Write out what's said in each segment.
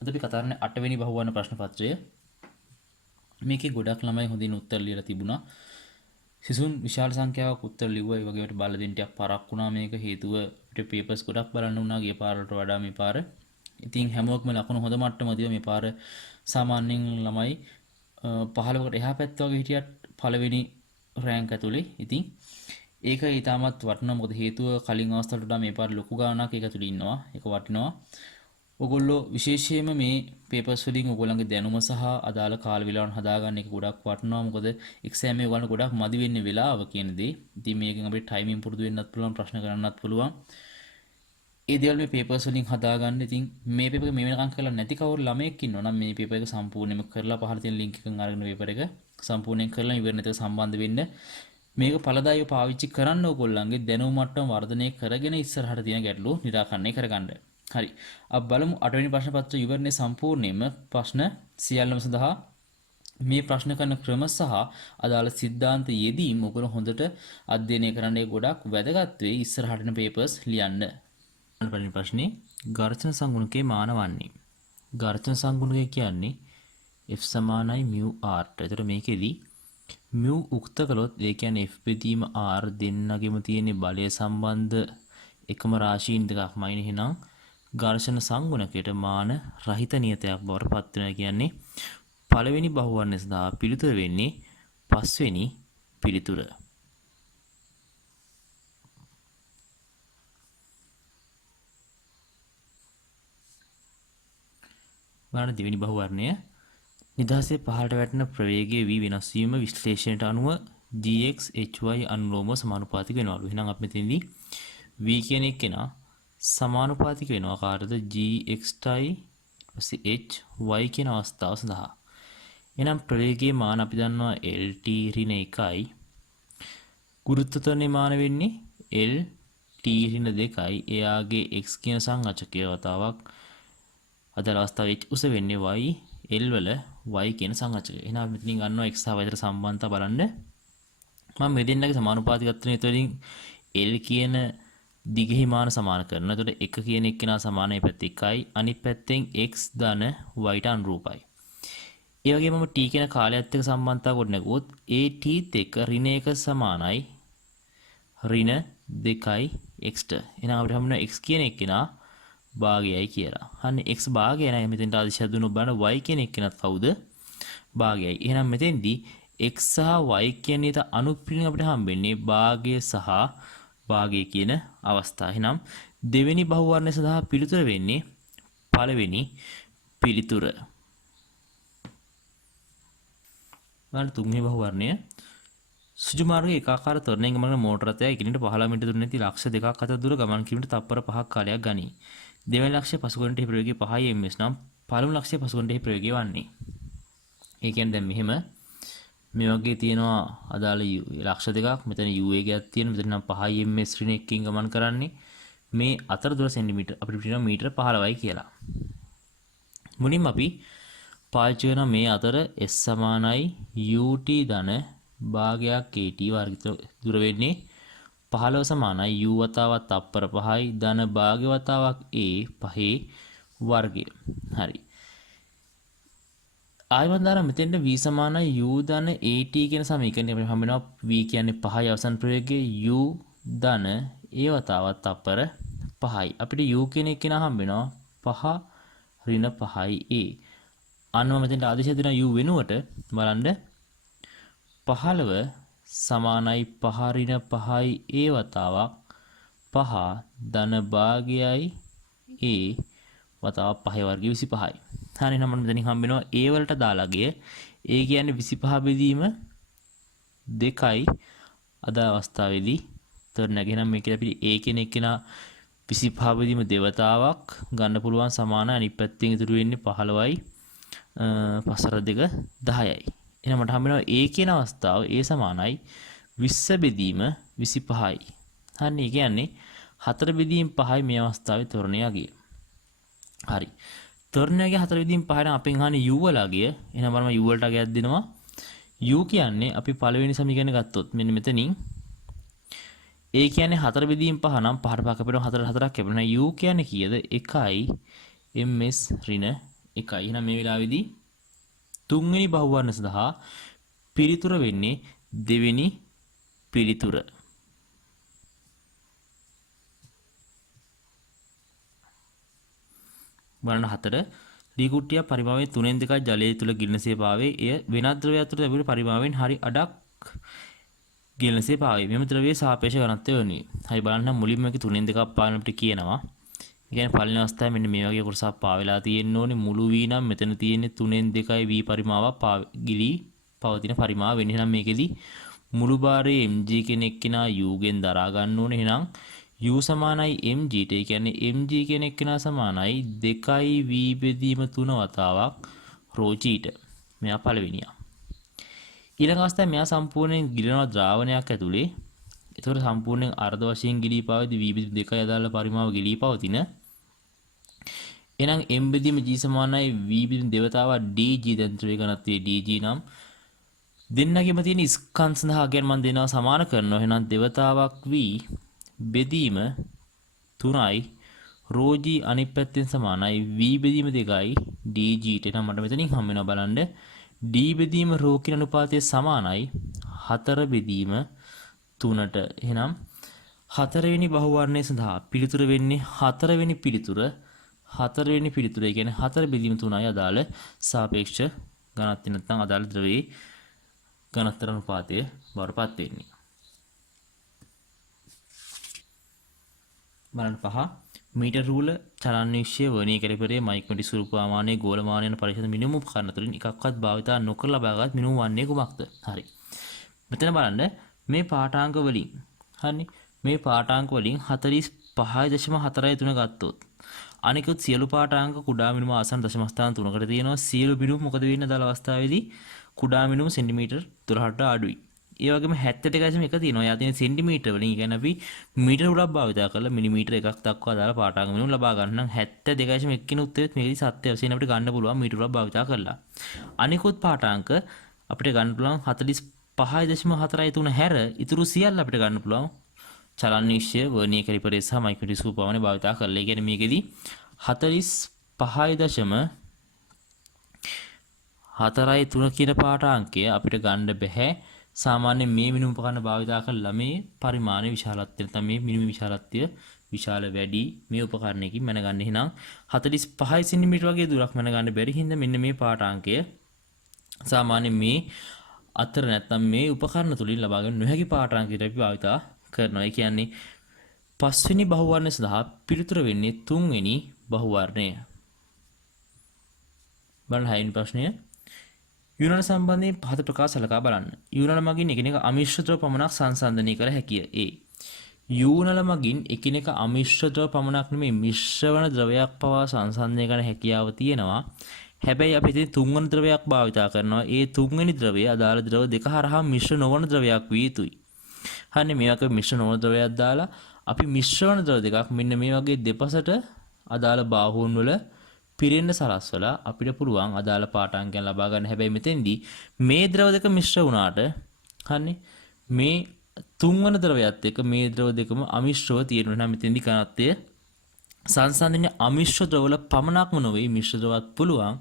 අද අපි කතා කරන්නේ 8 වෙනි බහුවර්ණ ප්‍රශ්න පත්‍රය. මේකේ ගොඩක් ළමයි හොඳින් උත්තර ලියලා තිබුණා. සිසුන් විශාල සංඛ්‍යාවක් උත්තර ලිව්වා. ඒ වගේම බල දෙන්න ටිකක් පරක් වුණා. මේක හේතුව අපිට පේපර්ස් ගොඩක් බලන්න වුණා ගිය පාරට වඩා මේ පාර. ඉතින් හැමෝක්ම ලකුණු හොඳ මට්ටමදී මේ පාර සාමාන්‍යයෙන් ළමයි 15කට එහා පැත්ත වගේ හිටියත් පළවෙනි රෑන්ක් ඇතුලේ. ඉතින් ඒක ඊටමත් වටිනවා. මොකද හේතුව කලින් අවස්ථාවට වඩා මේ පාර ලොකු ගාණක් ඒක ඇතුලේ ඉන්නවා. ඒක වටිනවා. ඔගොල්ලෝ විශේෂයෙන්ම මේ පේපර්ස් වලින් ඔයගොල්ලන්ගේ දැනුම සහ අදාළ කාල වේලාවන් හදාගන්න එක ගොඩක් වටිනවා. මොකද එක්සෑම් එකේ ඔයගොල්ලන්ට ගොඩක් මදි වෙන්නේ වෙලාව කියන දේ. ඉතින් මේකෙන් අපිට ටයිමින් පුරුදු වෙන්නත් පුළුවන්, ප්‍රශ්න කරන්නත් පුළුවන්. ඒ දේවල් මේ පේපර්ස් වලින් හදාගන්න. ඉතින් මේ පේපර් එක මේ වෙනකන් කරලා නැති කවුරු ළමයෙක් ඉන්නවා නම් මේ පේපර් එක සම්පූර්ණයෙන්ම කරලා පහළ තියෙන ලින්ක් එකෙන් අරගෙන පේපර් එක සම්පූර්ණයෙන් කරලා ඉවරනට සම්බන්ධ වෙන්න. මේක ඵලදායීව පාවිච්චි කරන්න ඔයගොල්ලන්ගේ දැනුම මට්ටම වර්ධනය කරගෙන ඉස්සරහට තියෙන ගැටලු निराකරණය කරගන්න. හරි. අපි බලමු 8 වෙනි ප්‍රශ්න පත්‍ර විවරණයේ සම්පූර්ණයෙන්ම ප්‍රශ්න සියල්ලම සඳහා මේ ප්‍රශ්න කරන ක්‍රම සහ අදාළ સિદ્ધාන්ත යෙදීම් ඔයගොල්ලෝ හොඳට අධ්‍යයනය කරන්න. ඒ ගොඩක් වැදගත් වෙයි ඉස්සරහට යන පේපර්ස් ලියන්න. පළවෙනි ප්‍රශ්නේ ඝර්ෂණ සංගුණකේ මාන වන්නේ. ඝර්ෂණ සංගුණකය කියන්නේ F සමානයි μ r ට. ඒතර මේකෙදි μ උක්ත කළොත් ඒ කියන්නේ F බෙදීම r දෙන්නගෙම තියෙන බලය සම්බන්ධ එකම රාශීන් දෙකක්මයි. එහෙනම් ඝර්ෂණ සංගුණකයට මාන රහිත නියතයක් බවට පත් වෙනවා. කියන්නේ පළවෙනි බහුවර්ණය සඳහා පිළිතුර වෙන්නේ පස්වෙනි පිළිතුර. බලන්න දෙවෙනි බහුවර්ණය නිදහසේ පහළට වැටෙන ප්‍රවේගයේ v වෙනස් වීම විශ්ලේෂණයට අනුව gx hy අනුලෝමව සමානුපාතික වෙනවලු. එහෙනම් අපි මෙතනදී v කියන එකේනා සමානුපාතික වෙනවා කාටද gx ටයි ඊපස්සේ hy කියන අවස්ථාව සඳහා. එහෙනම් ප්‍රවේගයේ මාන අපි දන්නවා lt ඍණ 1යි. ගුරුත්ව ත්වරණයේ මාන වෙන්නේ lt ඍණ 2යි. එයාගේ x කියන සංරචකය වතාවක් අදාළ අවස්ථාවේ h උස වෙන්නේ y l වල y කියන සංරචකය. එහෙනම් අපි මෙතනින් ගන්නවා x සහ y අතර සම්බන්ධතාව බලන්න. මම මේ දෙන්නගේ සමානුපාතිකත්වය තුළින් l කියන දිගෙහි මාන සමාන කරනවා. එතකොට 1 කියන එක්කෙනා සමානයි පැත්තේ 1යි. අනිත් පැත්තෙන් x ධන y ට අනුරූපයි. ඒ වගේම මම t කියන කාලයත් එක්ක සම්බන්ධතාව කොට නැගුවොත් ඒ t ත් එක්ක ඍණ 1 සමානයි ඍණ 2යි x ට. එහෙනම් අපිට හම්බ වෙනවා x කියන එක්කෙනා භාගයයි කියලා. හන්නේ x භාගය නෑ. මෙතෙන්ට ආදිශය දුන්නොත් බලන්න y කියන එක්කෙනත් කවුද? භාගයයි. එහෙනම් මෙතෙන්දී x සහ y කියන ඊට අනුපිළිවෙලින් අපිට හම්බෙන්නේ භාගය සහ භාගය කියන අවස්ථාව. එහෙනම් දෙවෙනි බහුවර්ණය සඳහා පිළිතුර වෙන්නේ පළවෙනි පිළිතුර. බලන්න තුන්වෙනි බහුවර්ණය සුජු මාර්ගයේ ඒකාකාර ත්වරණයෙන් ගමන මෝටර රථය එකිනෙට 15 මීටර දුර නැති ලක්ෂ දෙකක් අතර දුර ගමන් කිරීමට තත්පර 5ක් කාලයක් ගනී. දෙවැනි ලක්ෂ්‍ය පසුකරණයේ ප්‍රවේගය 5 ms නම් පළමු ලක්ෂ්‍ය පසුකරණයේ ප්‍රවේගය වන්නේ. ඒ කියන්නේ දැන් මෙහෙම මේ වගේ තියෙනවා අදාළ ලක්ෂ දෙකක්. මෙතන u වේගයක් තියෙනවා. මෙතන නම් 5 ms ඍණ එකකින් ගමන් කරන්නේ. මේ අතර දුර සෙන්ටිමීටර අපිට කියනවා මීටර 15යි කියලා. මුලින්ම අපි පාවිච්චි කරන මේ අතර s සමානයි ut ධන භාගයක් kt වර්ගිත දුර වෙන්නේ 15 සමානයි u වතාවක් තප්පර 5යි ධන භාගය වතාවක් a 5 වර්ගය. හරි. ආයමන් දාන මෙතෙන්ට v සමානයි u ධන at කියන සමීකරණය අපිට හම්බ වෙනවා. v කියන්නේ 5යි අවසන් ප්‍රවේගයේ u ධන a වතාවක් තප්පර 5යි. අපිට u කියන එක නා හම්බ වෙනවා 5 ඍණ 5යි a. අන්නම මෙතෙන්ට ආදේශය දෙන u වෙනුවට බලන්න 15 සමානයි 5 ඍණ 5යි a වතාවක් 5 ධන භාගයයි a වතාවක් 5 වර්ගය 25යි. හරි. එහෙනම් මම මෙතනින් හම්බ වෙනවා a වලට දාලාගේ a කියන්නේ 25 බෙදීම 2යි අද අවස්ථාවේදී ත්වරණය. එහෙනම් මේකේ අපිට a කියන එකේනා 25 බෙදීම දෙවතාවක් ගන්න පුළුවන් සමානයි. අනිත් පැත්තෙන් ඉතුරු වෙන්නේ 15යි 5 2 10යි. එහෙනම් මට හම්බ වෙනවා a කියන අවස්ථාව a සමානයි 20 බෙදීම 25යි. හරි. ඒ කියන්නේ 4 බෙදීම 5යි මේ අවස්ථාවේ ත්වරණය අගය. හරි. ත්වරණයගේ 4 බෙදීම 5 නම් අපෙන් අහන්නේ u වල අගය. එහෙනම් බලන්න u වලට අගයක් දෙනවා. u කියන්නේ අපි පළවෙනි සමීකරණය ගත්තොත් මෙන්න මෙතනින් a කියන්නේ 4 බෙදීම 5 නම් 5ට 5 කැපෙනවා 4ට 4ක් කැපෙනවා. u කියන්නේ කීයද? 1යි ms ඍණ 1යි. එහෙනම් මේ වෙලාවේදී තුන්වෙනි බහුවර්ණ සඳහා පිළිතුර වෙන්නේ දෙවෙනි පිළිතුර. බලන්න 4 දී කුට්ටිය පරිමාවයෙන් 3න් 2යි ජලයේ තුල ගිලනසේ පාවේ. එය වෙනත් ද්‍රවයක් තුළ ලැබෙන පරිමාවයෙන් හරි අඩක් ගිලනසේ පාවේ. මෙම ද්‍රවයේ සාපේක්ෂ ඝනත්වය වෙනුයි. හරි බලන්න මුලින්ම 3න් 2ක් පාන අපිට කියනවා. ඒ කියන්නේ පළවෙනි අවස්ථාවේ මෙන්න මේ වගේ කොටසක් පාවෙලා තියෙන්න ඕනේ. මුළු v නම් මෙතන තියෙන්නේ 3න් 2යි v පරිමාවක් ගිලී පවතින පරිමාව වෙන්නේ. එහෙනම් මේකෙදි මුළු භාරයේ mg කෙනෙක් කෙනා u ගෙන් දරා ගන්න ඕනේ. එහෙනම් u සමානයි mg ට. ඒ කියන්නේ mg කෙනෙක් කෙනා සමානයි 2යි v බෙදීම 3 වතාවක් ρg ට. මෙයා පළවෙනියා. ඊළඟ අවස්ථාවේ මෙයා සම්පූර්ණයෙන් ගිලනවා ද්‍රාවණයක් ඇතුලේ. ඒතකොට සම්පූර්ණයෙන් අර්ධ වශයෙන් ගිලී පවති v බෙදීම 2යි අදාළ පරිමාව ගිලී පවතින. එහෙනම් m බෙදීම g සමානයි v බෙදීම දෙවතාව dg දැන් ද්‍රව්‍ය ඝනත්වයේ dg නම් දෙන්නගෙම තියෙන ස්කන්ධ සඳහා අගයන් මම දෙනවා සමාන කරනවා. එහෙනම් දෙවතාවක් v බෙදීම 3යි ρg අනිත් පැත්තෙන් සමානයි v බෙදීම 2යි dg ට. එහෙනම් මට මෙතනින් හම් වෙනවා බලන්න d බෙදීම ρ කියන අනුපාතය සමානයි 4 බෙදීම 3ට. එහෙනම් 4 වෙනි බහුවර්ණය සඳහා පිළිතුර වෙන්නේ 4 වෙනි පිළිතුර. 4 වෙනි පිළිතුර කියන්නේ 4 බෙදීම 3යි අදාළ සාපේක්ෂ ඝනත්වය නැත්නම් අදාළ ද්‍රවයේ ඝනත්ව අනුපාතය බවටපත් වෙන්නේ. බලන්න 5 මීටර රූල චලන විශ්ය වර්ණීය කැලිපරයේ මයික්‍රොමීටර ස්වරූප ආමානයේ ගෝලමාන යන පරිශන මිනිමු උපකරණ තුලින් එකක්වත් භාවිතා නොකර ලබාගත් මිනිමු වන්නේ කුමක්ද? හරි. මෙතන බලන්න මේ පාඨාංක වලින් හරිනේ මේ පාඨාංක වලින් 45.43 ගත්තොත් අනිකුත් සියලු පාඨාංක කුඩා මිනිමු ආසන්න දශම ස්ථාන 3කට තියෙනවා. සියලු මිනිමු මොකද වෙන්නේ දාල අවස්ථාවේදී කුඩා මිනිමු සෙන්ටිමීටර් 12ට අඩුයි. ඒ වගේම 72.1 තියෙනවා. යා තියෙන සෙන්ටිමීටර වලින් කියන්නේ අපි මීටර උඩක් භාවිත කරලා මිලිමීටර එකක් දක්වා දාලා පාඨාංග මිනිමු ලබා ගන්න නම් 72.1 කියන උත්තරෙත් මේකදී සත්‍ය වශයෙන් අපිට ගන්න පුළුවන් මීටර උඩක් භාවිත කරලා. අනිකුත් පාඨාංක අපිට ගන්න පුළුවන් 45.43 හැර ඉතුරු සියල්ල අපිට ගන්න පුළුවන් චලන විශ්ය වර්ණීය කැලිපරයේ සහ මයික්‍රොමීටර ස්වරූපවනේ භාවිත කරලා. ඒ කියන්නේ මේකෙදී 45.43 කියන පාඨාංකය අපිට ගන්න බෑ. සාමාන්‍ය මේ මිනිමු උපකරණ භාවිත කරලා මේ පරිමාණ විශාලත්වය නැත්නම් මේ මිනිමු විශාලත්වය විශාල වැඩි මේ උපකරණයකින් මැනගන්න. එහෙනම් 45 සෙන්ටිමීටර වගේ දුරක් මැනගන්න බැරි හින්දා මෙන්න මේ පාඨාංකය සාමාන්‍ය මේ අතර නැත්නම් මේ උපකරණ තුලින් ලබා ගන්න නොහැකි පාඨාංකයට අපි භාවිත කරනවා. ඒ කියන්නේ පස්වෙනි බහුවර්ණය සඳහා පිළිතුර වෙන්නේ තුන්වෙනි බහුවර්ණය. බලන්න 6 වෙනි ප්‍රශ්නය. යුනල් සම්බන්ධයෙන් පහත ප්‍රකාශ සලකා බලන්න. යුනල් මගින් එකිනෙක අමිශ්‍ර ද්‍රව පමණක් සංසන්දනය කර හැකිය. A. යුනල් මගින් එකිනෙක අමිශ්‍ර ද්‍රව පමණක් නෙමෙයි මිශ්‍ර වන ද්‍රවයක් පවා සංසන්දනය කරන හැකියාව තියෙනවා. හැබැයි අපි ඉතින් තුන්වෙනි ද්‍රවයක් භාවිත කරනවා. ඒ තුන්වෙනි ද්‍රවය අදාළ ද්‍රව දෙක හරහා මිශ්‍ර නොවන ද්‍රවයක් විය යුතුයි. හරිනේ මේ වගේ මිශ්‍ර නොවන ද්‍රවයක් දාලා අපි මිශ්‍ර වන ද්‍රව දෙකක් මෙන්න මේ වගේ දෙපසට අදාළ බාහුන් වල පිරෙන්න සලස්වලා අපිට පුළුවන් අදාළ පාඨාංකයන් ලබා ගන්න. හැබැයි මෙතෙන්දී මේ ද්‍රව දෙක මිශ්‍ර වුණාට හරිනේ මේ තුන්වන ද්‍රවයත් එක්ක මේ ද්‍රව දෙකම අමිශ්‍රව තියෙනවා. නම් මෙතෙන්දී ඝනත්වය සංසන්දනයේ අමිශ්‍ර ද්‍රවවල පමණක්ම නොවේ මිශ්‍ර ද්‍රවත් පුළුවන්.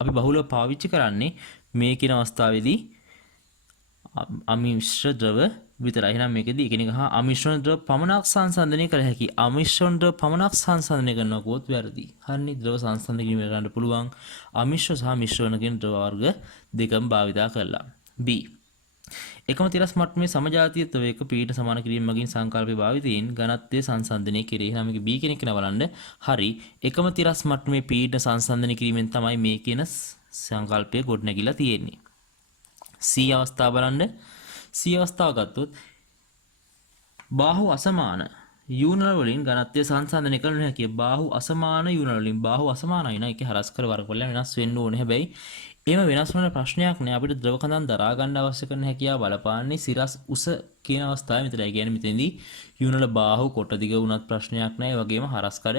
අපි බහුලව පාවිච්චි කරන්නේ මේ කියන අවස්ථාවේදී අමිශ්‍ර ද්‍රව විතරයි. එහෙනම් මේකෙදී එකිනෙක හා අමිශ්‍ර ද්‍රව පමණක් සංසන්දනය කළ හැකි. අමිශ්‍ර ද්‍රව පමණක් සංසන්දනය කරනවා කොත් වැරදි. හරිනේ ද්‍රව සංසන්දනය කිරීම කරන්න පුළුවන් අමිශ්‍ර සහ මිශ්‍ර වන කියන ද්‍රව වර්ග දෙකම භාවිතා කරලා. B. එකම තිරස් මට්ටමේ සමජාතීය ද්‍රවයක පීඩන සමාන කිරීම මගින් සංකල්පයේ භාවිතයෙන් ඝනත්වය සංසන්දනය කෙරේ. එහෙනම් මේක B කෙනෙක් කෙනා බලන්න. හරි. එකම තිරස් මට්ටමේ පීඩන සංසන්දනය කිරීමෙන් තමයි මේ කියන සංකල්පය ගොඩනැගිලා තියෙන්නේ. C අවස්ථාව බලන්න. C අවස්ථාව ගත්තොත් බාහු අසමාන යුනල් වලින් ඝනත්වය සංසන්දනය කරන්න හැකිය. බාහු අසමාන යුනල් වලින් බාහු අසමානයි නා ඒකේ හරස් කර වර්ගවල වෙනස් වෙන්න ඕනේ. හැබැයි එහෙම වෙනස් වෙන ප්‍රශ්නයක් නෑ. අපිට ද්‍රව කඳන් දරා ගන්න අවශ්‍ය කරන හැකියාව බලපාන්නේ සිරස් උස කියන අවස්ථාවේ විතරයි. කියන්නේ මෙතෙන්දී යුනල බාහු කොට දිග වුණත් ප්‍රශ්නයක් නෑ. ඒ වගේම හරස් කර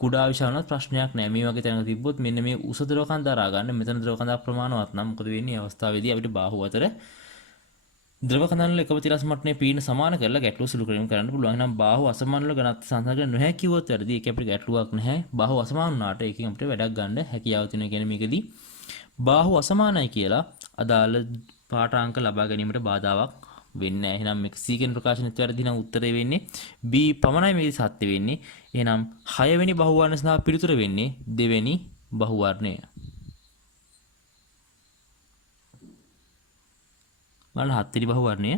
කුඩා විශාල වුණත් ප්‍රශ්නයක් නෑ. මේ වගේ තැනක තිබ්බොත් මෙන්න මේ උස ද්‍රව කඳ දරා ගන්න මෙතන ද්‍රව කඳ ප්‍රමාණවත් නම් මොකද වෙන්නේ? අවස්ථාවේදී අපිට බාහුව අතර ද්‍රව කඳන්වල එක ප්‍රතිලාස මට්ටමේ පීඩන සමාන කරලා ගැටලුව සුළු කිරීම කරන්න පුළුවන්. එහෙනම් බාහුව අසමාන වල ඝනත්ව සංසන්දනය නොහැකි කිව්වොත් වැරදි. ඒක අපිට ගැටලුවක් නැහැ. බාහුව අසමාන වුණාට ඒකෙන් අපිට වැඩක් ගන්න හැකියාව තියෙනවා කියන්නේ මේකදී බාහුව අසමානයි කියලා අදාළ පාඨාංක ලබා ගැනීමට බාධාවක් වෙන්නේ නැහැ. එහෙනම් මේක C කියන ප්‍රකාශනෙත් වැරදි නම් උත්තරේ වෙන්නේ B පමණයි මේකේ සත්‍ය වෙන්නේ. එහෙනම් 6 වෙනි බහුවර්ණ සඳහා පිළිතුර වෙන්නේ දෙවෙනි බහුවර්ණය. බලන්න 7 වෙනි බහුවර්ණය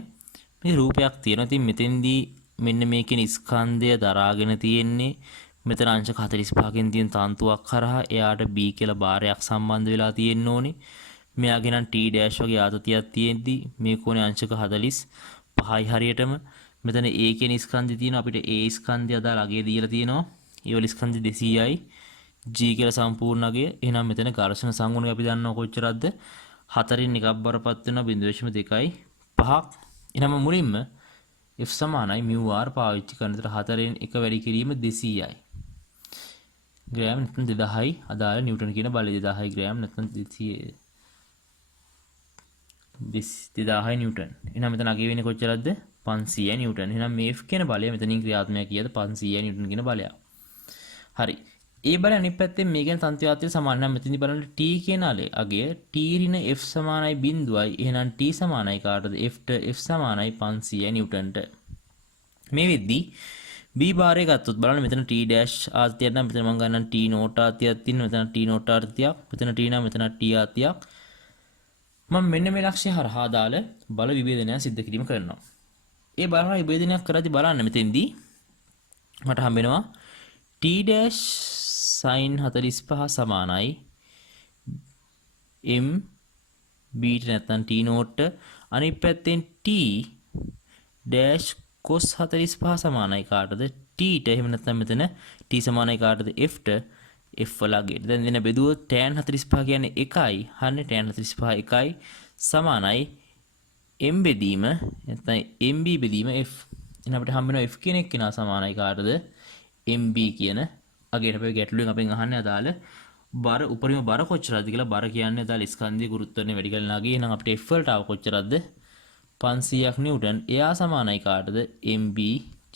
මේ රූපයක් තියෙනවා. ඉතින් මෙතෙන්දී මෙන්න මේ කියන ස්කන්ධය දරාගෙන තියෙන්නේ මෙතන අංශක 45කින් තියෙන තන්තුවක් කරහා එයාට B කියලා බාරයක් සම්බන්ධ වෙලා තියෙන්න ඕනේ. මෙයාගේ නම් T dash වගේ ආතතියක් තියෙද්දී මේ කෝණේ අංශක 45යි හරියටම. මෙතන A කියන ස්කන්ධය තියෙනවා. අපිට A ස්කන්ධය අදාළ අගය දීලා තියෙනවා. ඒ වල ස්කන්ධය 200යි. G කියලා සම්පූර්ණ අගය. එහෙනම් මෙතන ඝර්ෂණ සංගුණය අපි දන්නවා කොච්චරද? 4න් එකක් බරපත් වෙනවා 0.5ක්. එහෙනම් මුලින්ම F සමානයි μ r පාවිච්චි කරන විතර 4න් 1 වැඩි කිරීම 200යි. ග්‍රෑම් නැත්නම් 2000යි අදාළ නිව්ටන් කියන බලය 2000යි ග්‍රෑම් නැත්නම් 2000යි නිව්ටන්. එහෙනම් මෙතන අගය වෙන්නේ කොච්චරද? 500යි නිව්ටන්. එහෙනම් මේ F කියන බලය මෙතනින් ක්‍රියාත්මක කීයද? 500යි නිව්ටන් කියන බලය. හරි. ඒ බලය අනිත් පැත්තෙන් මේ කියන තන්ත්‍රාත්මක සමාන නම් මෙතනදී බලන්න T කියන අගය T ඍණ F සමානයි 0යි. එහෙනම් T සමානයි කාටද? F ට F සමානයි 500යි නිව්ටන්ට. මේ වෙද්දී B බාරය ගත්තොත් බලන්න මෙතන T dash ආත්‍යයක් නම් මෙතන මම ගන්නම් T නෝට් ආත්‍යයක් තියෙනවා. මෙතන T නෝට් ආත්‍යයක්. මෙතන T නම් මෙතන T ආත්‍යයක්. මම මෙන්න මේ ලක්ෂ්‍ය හරහා දාල බල විභේදනය සිද්ධ කිරීම කරනවා. ඒ බල විභේදනයක් කරද්දී බලන්න මෙතෙන්දී මට හම්බ වෙනවා T dash sin 45 සමානයි m b නැත්නම් T නෝට් අනිත් පැත්තෙන් T dash cos 45 සමානයි කාටද? T ට. එහෙම නැත්නම් මෙතන T සමානයි කාටද? F ට. F වලගේ. දැන් දෙන බෙදුවොත් tan 45 කියන්නේ 1යි. හරිනේ tan 45 1යි සමානයි m බෙදීම නැත්නම් mb බෙදීම F. එහෙනම් අපිට හම්බ වෙනවා F කියන එක කෙනා සමානයි කාටද? mb කියන අගයට. අපි ගැටලුවෙන් අපෙන් අහන්නේ අදාළ බර උපරිම බර කොච්චරද කියලා. බර කියන්නේ අදාළ ස්කන්ධයේ ගුරුත්වයෙන් වැඩි කරලා නාගේ. එහෙනම් අපිට F වලට ආව කොච්චරද? 500ක් නිව්ටන්. එයා සමානයි කාටද? mb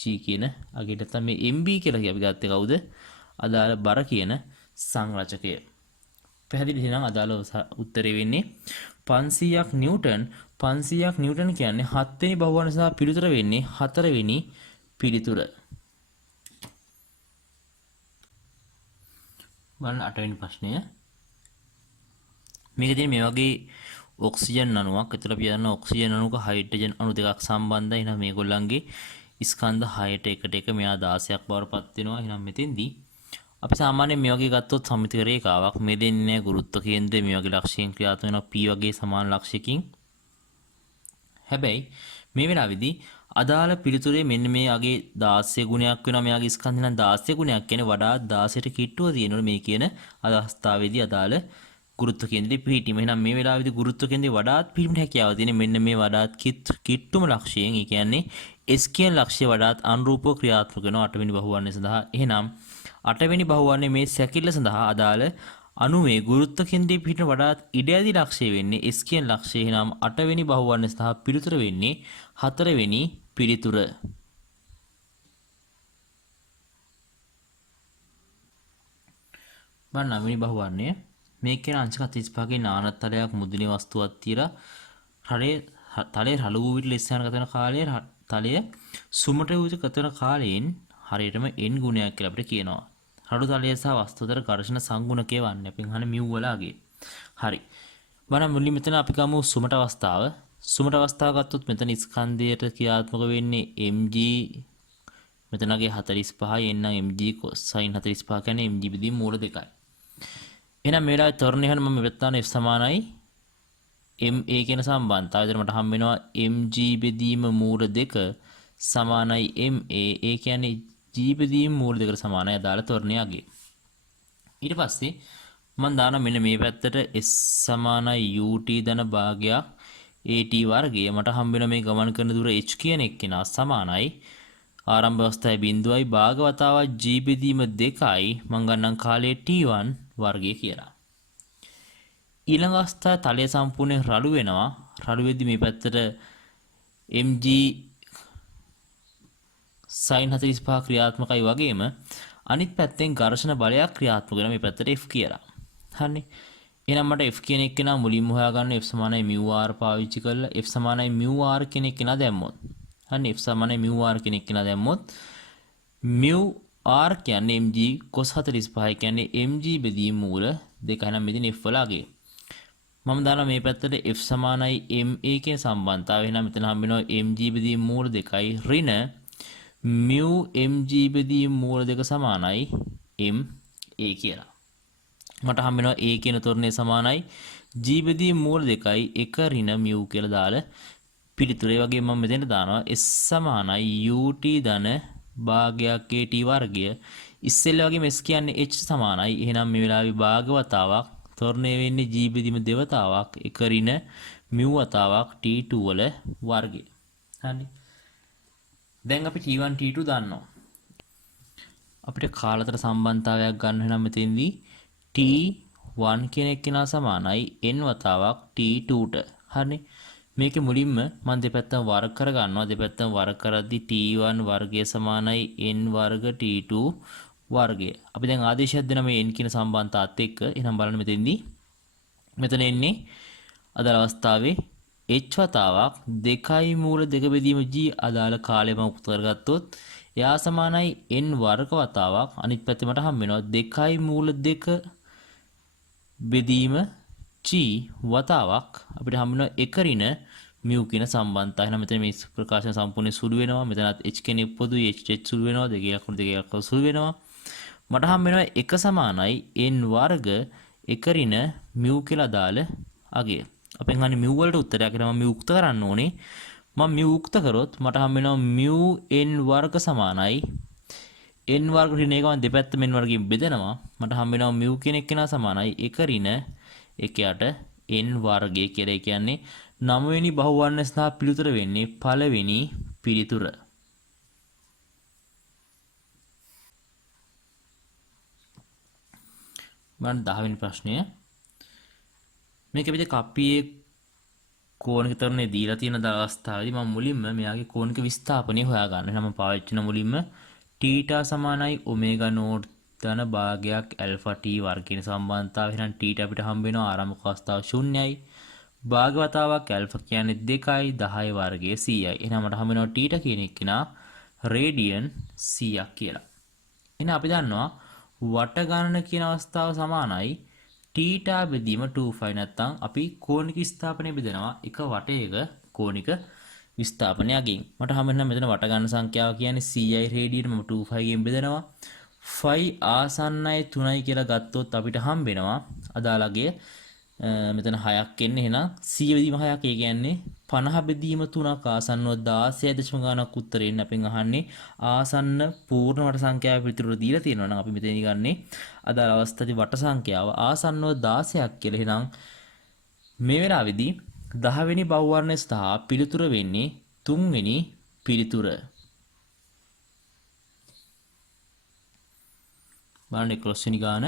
g කියන අගයට. නැත්නම් මේ mb කියලා අපි ගත්තේ කවුද? අදාළ බර කියන සංරචකය. පැහැදිලි එහෙනම් අදාළ උත්තරේ වෙන්නේ 500ක් නිව්ටන්. 500ක් නිව්ටන් කියන්නේ 7 වෙනි බහුවර්ණ සහ පිළිතුර වෙන්නේ 4 වෙනි පිළිතුර. බලන්න 8 වෙනි ප්‍රශ්නය. මේකදී මේ වගේ ඔක්සිජන් අණුවක්. ඒතර අපි යනවා ඔක්සිජන් අණුක හයිඩ්‍රජන් අණු දෙකක් සම්බන්ධයි. එහෙනම් මේගොල්ලන්ගේ ස්කන්ධ 6ට එකට එක මෙයා 16ක් බවට පත් වෙනවා. එහෙනම් මෙතෙන්දී අපි සාමාන්‍යයෙන් මේ වගේ ගත්තොත් සම්මිතික රේඛාවක් මේ දෙන්නේ ගුරුත්ව කේන්ද්‍රය මේ වගේ ලක්ෂයෙන් ක්‍රියාත්මක වෙනවා P වගේ සමාන ලක්ෂයකින්. හැබැයි මේ වෙලාවේදී අදාළ පිළිතුරේ මෙන්න මේ අගේ 16 ගුණයක් වෙනවා. මෙයාගේ ස්කන්ධ නම් 16 ගුණයක් කියන්නේ වඩා 16ට කිට්ටුව තියෙනවනේ මේ කියන අවස්ථාවේදී අදාළ ගුරුත්ව කේන්ද්‍රයේ පිහිටීම. එහෙනම් මේ වෙලාවේදී ගුරුත්ව කේන්ද්‍රයේ වඩාත් පිහිටීමට හැකියාව තියෙන මෙන්න මේ වඩාත් කිට්ටුම ලක්ෂයෙන්. ඒ කියන්නේ S කියන ලක්ෂය වඩාත් අනුරූපව ක්‍රියාත්මක වෙනවා 8 වෙනි බහුවර්ණය සඳහා. එහෙනම් 8 වෙනි බහුවර්ණයේ මේ සැකිල්ල සඳහා අදාළ අණුවේ ගුරුත්ව කේන්ද්‍රයේ පිහිටන වඩාත් ඉඩ ඇති ලක්ෂය වෙන්නේ S කියන ලක්ෂය. එහෙනම් 8 වෙනි බහුවර්ණය සඳහා පිළිතුර වෙන්නේ 4 වෙනි පිළිතුර. බලන්න 9 වෙනි බහුවර්ණය. මේ කියන අංශක 35ගේ නානත් තලයක් මුදුනේ වස්තුවක් තියලා තලයේ රළු වූ විට ලෙස්සන ගත වෙන කාලය තලය සුමට වූ ගත වෙන කාලයෙන් හරියටම n ගුණයක් කියලා අපිට කියනවා. රළු තලය සහ වස්තු අතර ඝර්ෂණ සංගුණකය වන්නේ. අපි අහන්නේ μ වලගේ. හරි. බලන්න මුලින් මෙතන අපි ගමු සුමට අවස්ථාව. සුමට අවස්ථාව ගත්තොත් මෙතන ස්කන්ධයට ක්‍රියාත්මක වෙන්නේ mg. මෙතනගේ 45යි එන්න mg sin 45 කියන්නේ mg බෙදීම මූල දෙකයි. එහෙනම් මේ වෙලාවේ ත්වරණය කරන මම මෙතන F සමානයි ma කියන සම්බන්ධතාවය. එතන මට හම් වෙනවා mg බෙදීම මූල දෙක සමානයි ma. ඒ කියන්නේ g බෙදීම මූල දෙකට සමානයි අදාළ ත්වරණය අගේ. ඊට පස්සේ මම දානවා මෙන්න මේ පැත්තට s සමානයි ut ධන භාගයක් at වර්ගය. මට හම් වෙන මේ ගමන් කරන දුර h කියන එක්කෙනා සමානයි ආරම්භ අවස්ථාවේ බිඳුවයි භාග වතාවක් g බෙදීම 2යි මම ගන්නම් කාලයේ t1 වර්ගය කියලා. ඊළඟ අවස්ථාවේ තලය සම්පූර්ණයෙන් රළු වෙනවා. රළු වෙද්දි මේ පැත්තට mg sin 45 ක්‍රියාත්මකයි වගේම අනිත් පැත්තෙන් ඝර්ෂණ බලයක් ක්‍රියාත්මක වෙන මේ පැත්තට F කියලා. හරිනේ. එහෙනම් මට F කියන එක නා මුලින්ම හොයාගන්න F සමානයි μ r පාවිච්චි කරලා F සමානයි μ r කියන එක නා දැම්මොත්. හරිනේ F සමානයි μ r කියන එක නා දැම්මොත් μ r කියන්නේ mg cos 45 කියන්නේ mg බෙදීම මූල දෙක නම් මෙදින F වල අගේ. මම දානවා මේ පැත්තට F සමානයි ma කියන සම්බන්ධතාවය. එහෙනම් මෙතන හම්බ වෙනවා mg බෙදීම මූල දෙකයි ඍණ mu mg බෙදීම මූල දෙක සමානයි ma කියලා. මට හම්බ වෙනවා a කියන තොරණය සමානයි g බෙදීම මූල දෙකයි එක ඍණ mu කියලා දාලා පිළිතුරේ වගේ මම මෙතෙන්ට දානවා s සමානයි ut ධන භාගයක් kt වර්ගය. ඉස්සෙල්ලා වගේම s කියන්නේ h සමානයි. එහෙනම් මේ වෙලාවේ භාග වතාවක් තොරණය වෙන්නේ g බෙදීම දෙවතාවක් එක ඍණ mu වතාවක් t2 වල වර්ගය. හරි. දැන් අපි t1 t2 දන්නවා. අපිට කාලතර සම්බන්ධතාවයක් ගන්න වෙනම් මෙතෙන්දී t1 කියන එක්කෙනා සමානයි n වතාවක් t2ට. හරිනේ. මේකේ මුලින්ම මම දෙපැත්තම වර්ග කර ගන්නවා. දෙපැත්තම වර්ග කරද්දී t1 වර්ගය සමානයි n වර්ග t2 වර්ගය. අපි දැන් ආදේශයක් දෙන මේ n කියන සම්බන්ධතාවත් එක්ක එහෙනම් බලන්න මෙතෙන්දී මෙතන එන්නේ අදාළ අවස්ථාවේ h වතාවක් 2 මූල 2 බෙදීම g අදාළ කාලය මම උත්තර කරගත්තොත් එයා සමානයි n වර්ග වතාවක් අනිත් පැත්තේ මට හම්බ වෙනවා 2 මූල 2 බෙදීම g වතාවක් අපිට හම්බ වෙනවා එක ඍණ mu කියන සම්බන්ධතාවය. එහෙනම් මෙතන මේ ප්‍රකාශන සම්පූර්ණයෙන් සුළු වෙනවා. මෙතනත් h කෙනෙක් පොදුයි h සුළු වෙනවා. දෙකේ ලකුණු දෙකේ ලකුණු සුළු වෙනවා. මට හම්බ වෙනවා එක සමානයි n වර්ග එක ඍණ mu කියලා දාල අගය. අපෙන් අහන්නේ mu වලට උත්තරයක් කියලා මම උක්ත කරන්න ඕනේ. මම mu උක්ත කරොත් මට හම්බ වෙනවා mu n වර්ග සමානයි n වර්ග ඍණ එක මම දෙපැත්තම n වර්ගයෙන් බෙදනවා. මට හම්බ වෙනවා mu කියන එක්කෙනා සමානයි එක ඍණ එකයට n වර්ගය කියලා. ඒ කියන්නේ 9 වෙනි බහුවර්ණ සහ පිළිතුර වෙන්නේ පළවෙනි පිළිතුර. මම 10 වෙනි ප්‍රශ්නය මේක අපිට කප්පියේ කෝණික තරණය දීලා තියෙන අවස්ථාවේදී මම මුලින්ම මෙයාගේ කෝණික විස්ථාපනය හොයාගන්න. එහෙනම් මම පාවිච්චි කරන මුලින්ම θ සමානයි ඔමේගා නෝට් ධන භාගයක් ඇල්ෆා t වර්ග කියන සම්බන්ධතාවය. එහෙනම් θ අපිට හම්බ වෙනවා ආරම්භක අවස්ථාව 0යි. භාග වතාවක් ඇල්ෆා කියන්නේ 2යි 10 වර්ගයේ 100යි. එහෙනම් මට හම්බ වෙනවා θ කියන එක නා රේඩියන් 100ක් කියලා. එහෙනම් අපි දන්නවා වට ගණන කියන අවස්ථාව සමානයි θ බෙදීම 2π. නැත්තම් අපි කෝණික විස්ථාපනය බෙදනවා එක වටයක කෝණික විස්ථාපනයකින්. මට හම්බ වෙනවා මෙතන වට ගන්න සංඛ්‍යාව කියන්නේ 100යි රේඩියන් මම 2π ගෙන් බෙදනවා. ෆයි ආසන්නයි 3යි කියලා ගත්තොත් අපිට හම්බ වෙනවා අදාළගේ මෙතන 6ක් එන්නේ. එහෙනම් 100 බෙදීම 6ක් ඒ කියන්නේ 50 බෙදීම 3ක් ආසන්නව 16 ගානක් උත්තරෙන් අපෙන් අහන්නේ ආසන්න පූර්ණ වට සංඛ්‍යාව පිළිතුර දීලා තියෙනවා නම් අපි මෙතන ගන්නේ අදාළ අවස්ථාවේ වට සංඛ්‍යාව ආසන්නව 16ක් කියලා. එහෙනම් මේ වෙලාවේදී 10 වෙනි බහුවර්ණය සහ පිළිතුර වෙන්නේ 3 වෙනි පිළිතුර. බලන්න 11 වෙනි ගාන.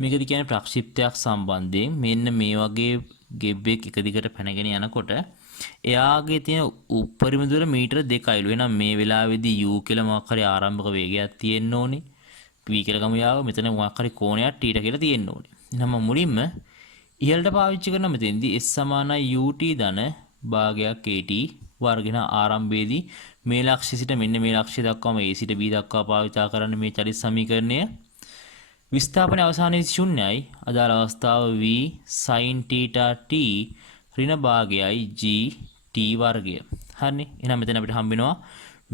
මේකද කියන්නේ ප්‍රක්ෂිප්තයක් සම්බන්ධයෙන් මෙන්න මේ වගේ ගෙබ්බෙක් එක දිගට පැනගෙන යනකොට එයාගේ තියෙන උපරිම දුර මීටර 2යිලු. එහෙනම් මේ වෙලාවේදී u කියලා මොකක් හරි ආරම්භක වේගයක් තියෙන්න ඕනේ. v කියලා ගමු යාව. මෙතන මොකක් හරි කෝණයක් θ කියලා තියෙන්න ඕනේ. එහෙනම් මුලින්ම ඉහළට පාවිච්චි කරන මෙතෙන්දී s සමානයි ut ධන භාගයක් kt වර්ගන ආරම්භයේදී මේ ලක්ෂ්‍ය සිට මෙන්න මේ ලක්ෂ්‍ය දක්වාම a සිට b දක්වා භාවිතා කරන්න මේ චලිත සමීකරණය. විස්ථාපනයේ අවසානයේ 0යි. අදාළ අවස්ථාව v sin θ t ඍණ භාගයයි g t වර්ගය. හරිනේ. එහෙනම් මෙතන අපිට හම්බ වෙනවා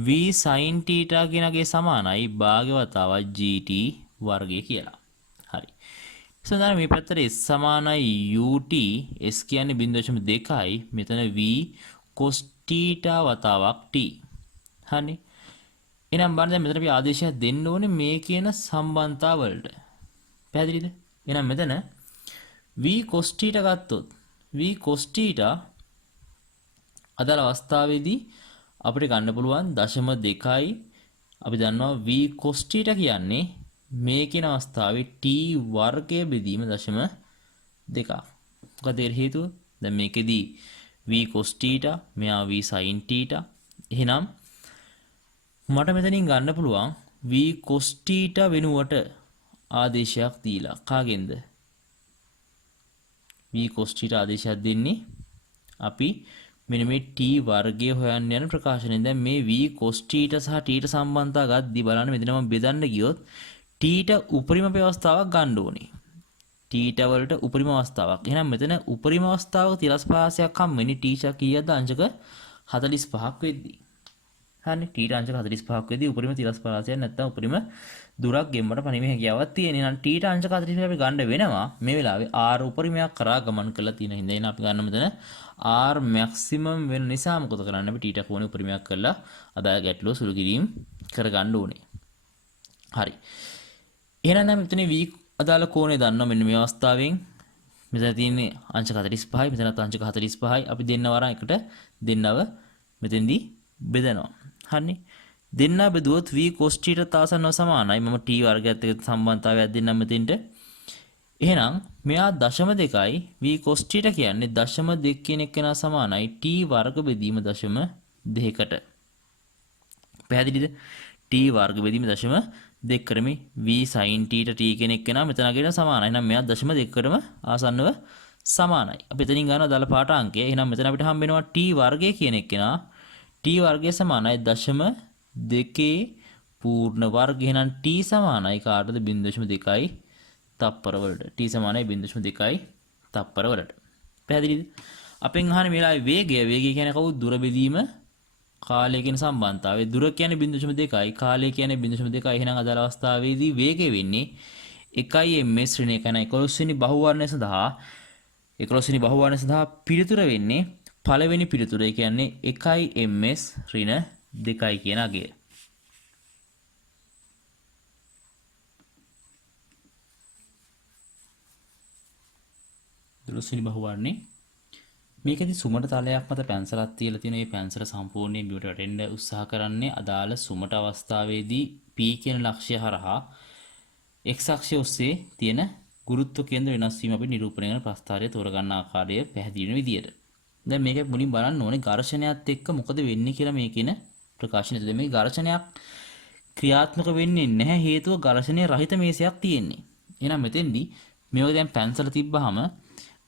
v sin θ කියනගේ සමානයි භාග වතාවක් g t වර්ගය කියලා. හරි. සඳහන් මේ පැත්තට s සමානයි ut s කියන්නේ 0.2යි. මෙතන v cos θ වතාවක් t. හරිනේ. එහෙනම් බලන්න දැන් මෙතන අපි ආදේශයක් දෙන්න ඕනේ මේ කියන සම්බන්ධතාව වලට. පැහැදිලිද? එහෙනම් මෙතන v cos θ ගත්තොත් v cos θ අදාළ අවස්ථාවේදී අපිට ගන්න පුළුවන් 0.2යි. අපි දන්නවා v cos θ කියන්නේ මේ කියන අවස්ථාවේ t වර්ගය බෙදීම 0.2ක්. මොකද ඒ හේතුව? දැන් මේකෙදී v cos θ මෙයා v sin θ. එහෙනම් මට මෙතනින් ගන්න පුළුවන් v cos θ වෙනුවට ආදේශයක් දීලා කාගෙන්ද v cos θ ආදේශයක් දෙන්නේ අපි මෙන්න මේ t වර්ගය හොයන්න යන ප්‍රකාශනයෙන්. දැන් මේ v cos θ සහ t සම්බන්ධතාව ගද්දි බලන්න මෙතන මම බෙදන්න ගියොත් t උපරිම අවස්ථාවක් ගන්න ඕනේ. t වලට උපරිම අවස්ථාවක්. එහෙනම් මෙතන උපරිම අවස්ථාවක තිරස්පාසයක් හම් වෙන්නේ t කීයද අංශක 45ක් වෙද්දී. හරිනේ t අංශක 45ක් වෙද්දී උපරිම තිරස්පාසයක් නැත්නම් උපරිම දුරක් ගෙම්මට පණීමේ හැකියාවක් තියෙන. එහෙනම් t අංශක 45 අපි ගන්න වෙනවා. මේ වෙලාවේ r උපරිමයක් කරා ගමන් කරලා තියෙන හින්දා එහෙනම් අපි ගන්න මෙතන r maximum වෙන නිසා මොකද කරන්නේ අපි t කෝණේ උපරිමයක් කරලා අදාළ ගැටලුව සුළු කිරීම කරගන්න ඕනේ. හරි. එහෙනම් දැන් මෙතන v අදාළ කෝණය දන්නවා මෙන්න මේ අවස්ථාවෙන්. මෙතන තියෙන්නේ අංශක 45යි මෙතනත් අංශක 45යි. අපි දෙන්න වරන් එකට දෙන්නව මෙතෙන්දී බෙදනවා. හරිනේ. දෙන්න බෙදුවොත් v cos θ තාසන්නව සමානයි. මම t වර්ගයත් එක්ක සම්බන්ධතාවයක් දෙන්නම් මෙතෙන්ට. එහෙනම් මෙයා 0.2යි v cos θ කියන්නේ 0.2 කියන එක නා සමානයි t වර්ග බෙදීම 0.2කට. පැහැදිලිද? t වර්ග බෙදීම 0.2 කරමි v sin θ t කියන එක නා මෙතනගෙන සමානයි. එහෙනම් මෙයා 0.2කටම ආසන්නව සමානයි. අපි එතනින් ගන්නවා දල පාට අංකය. එහෙනම් මෙතන අපිට හම්බ වෙනවා t වර්ගය කියන එක නා t වර්ගය සමානයි 0.2 පූර්ණ වර්ගය. එහෙනම් t සමානයි කාටද 0.2යි තප්පර වලට. t සමානයි 0.2යි තප්පර වලට. පැහැදිලිද? අපෙන් අහන්නේ මේ වෙලාවේ වේගය කියන්නේ කවුද? දුර බෙදීම කාලය කියන සම්බන්ධතාවය. දුර කියන්නේ 0.2යි කාලය කියන්නේ 0.2යි. එහෙනම් අදාළ අවස්ථාවේදී වේගය වෙන්නේ 1යි ms ඍණ 11 වෙනි බහුවර්ණය සඳහා 11 වෙනි බහුවර්ණය සඳහා පිළිතුර වෙන්නේ පළවෙනි පිළිතුර. ඒ කියන්නේ 1යි ms ඍණ 2යි කියන අගය. දොළොස්වෙනි බහුවර්ණේ මේකෙදි සුමට තලයක් මත පැන්සලක් තියලා තියෙන මේ පැන්සල සම්පූර්ණයෙන් බිමට වැටෙන්න උත්සාහ කරන්නේ අදාළ සුමට අවස්ථාවේදී p කියන ලක්ෂ්‍ය හරහා x අක්ෂය ඔස්සේ තියෙන ගුරුත්ව කේන්ද්‍ර වෙනස් වීම අපි නිරූපණය කරන ප්‍රස්ථාරය තෝරගන්න ආකාරය පැහැදිලි වෙන විදියට. දැන් මේක මුලින් බලන්න ඕනේ ඝර්ෂණයත් එක්ක මොකද වෙන්නේ කියලා මේකේන ප්‍රකාශනය. දැන් මේ ඝර්ෂණයක් ක්‍රියාත්මක වෙන්නේ නැහැ හේතුව ඝර්ෂණය රහිත මේසයක් තියෙන්නේ. එහෙනම් මෙතෙන්දී මේක දැන් පැන්සල තිබ්බහම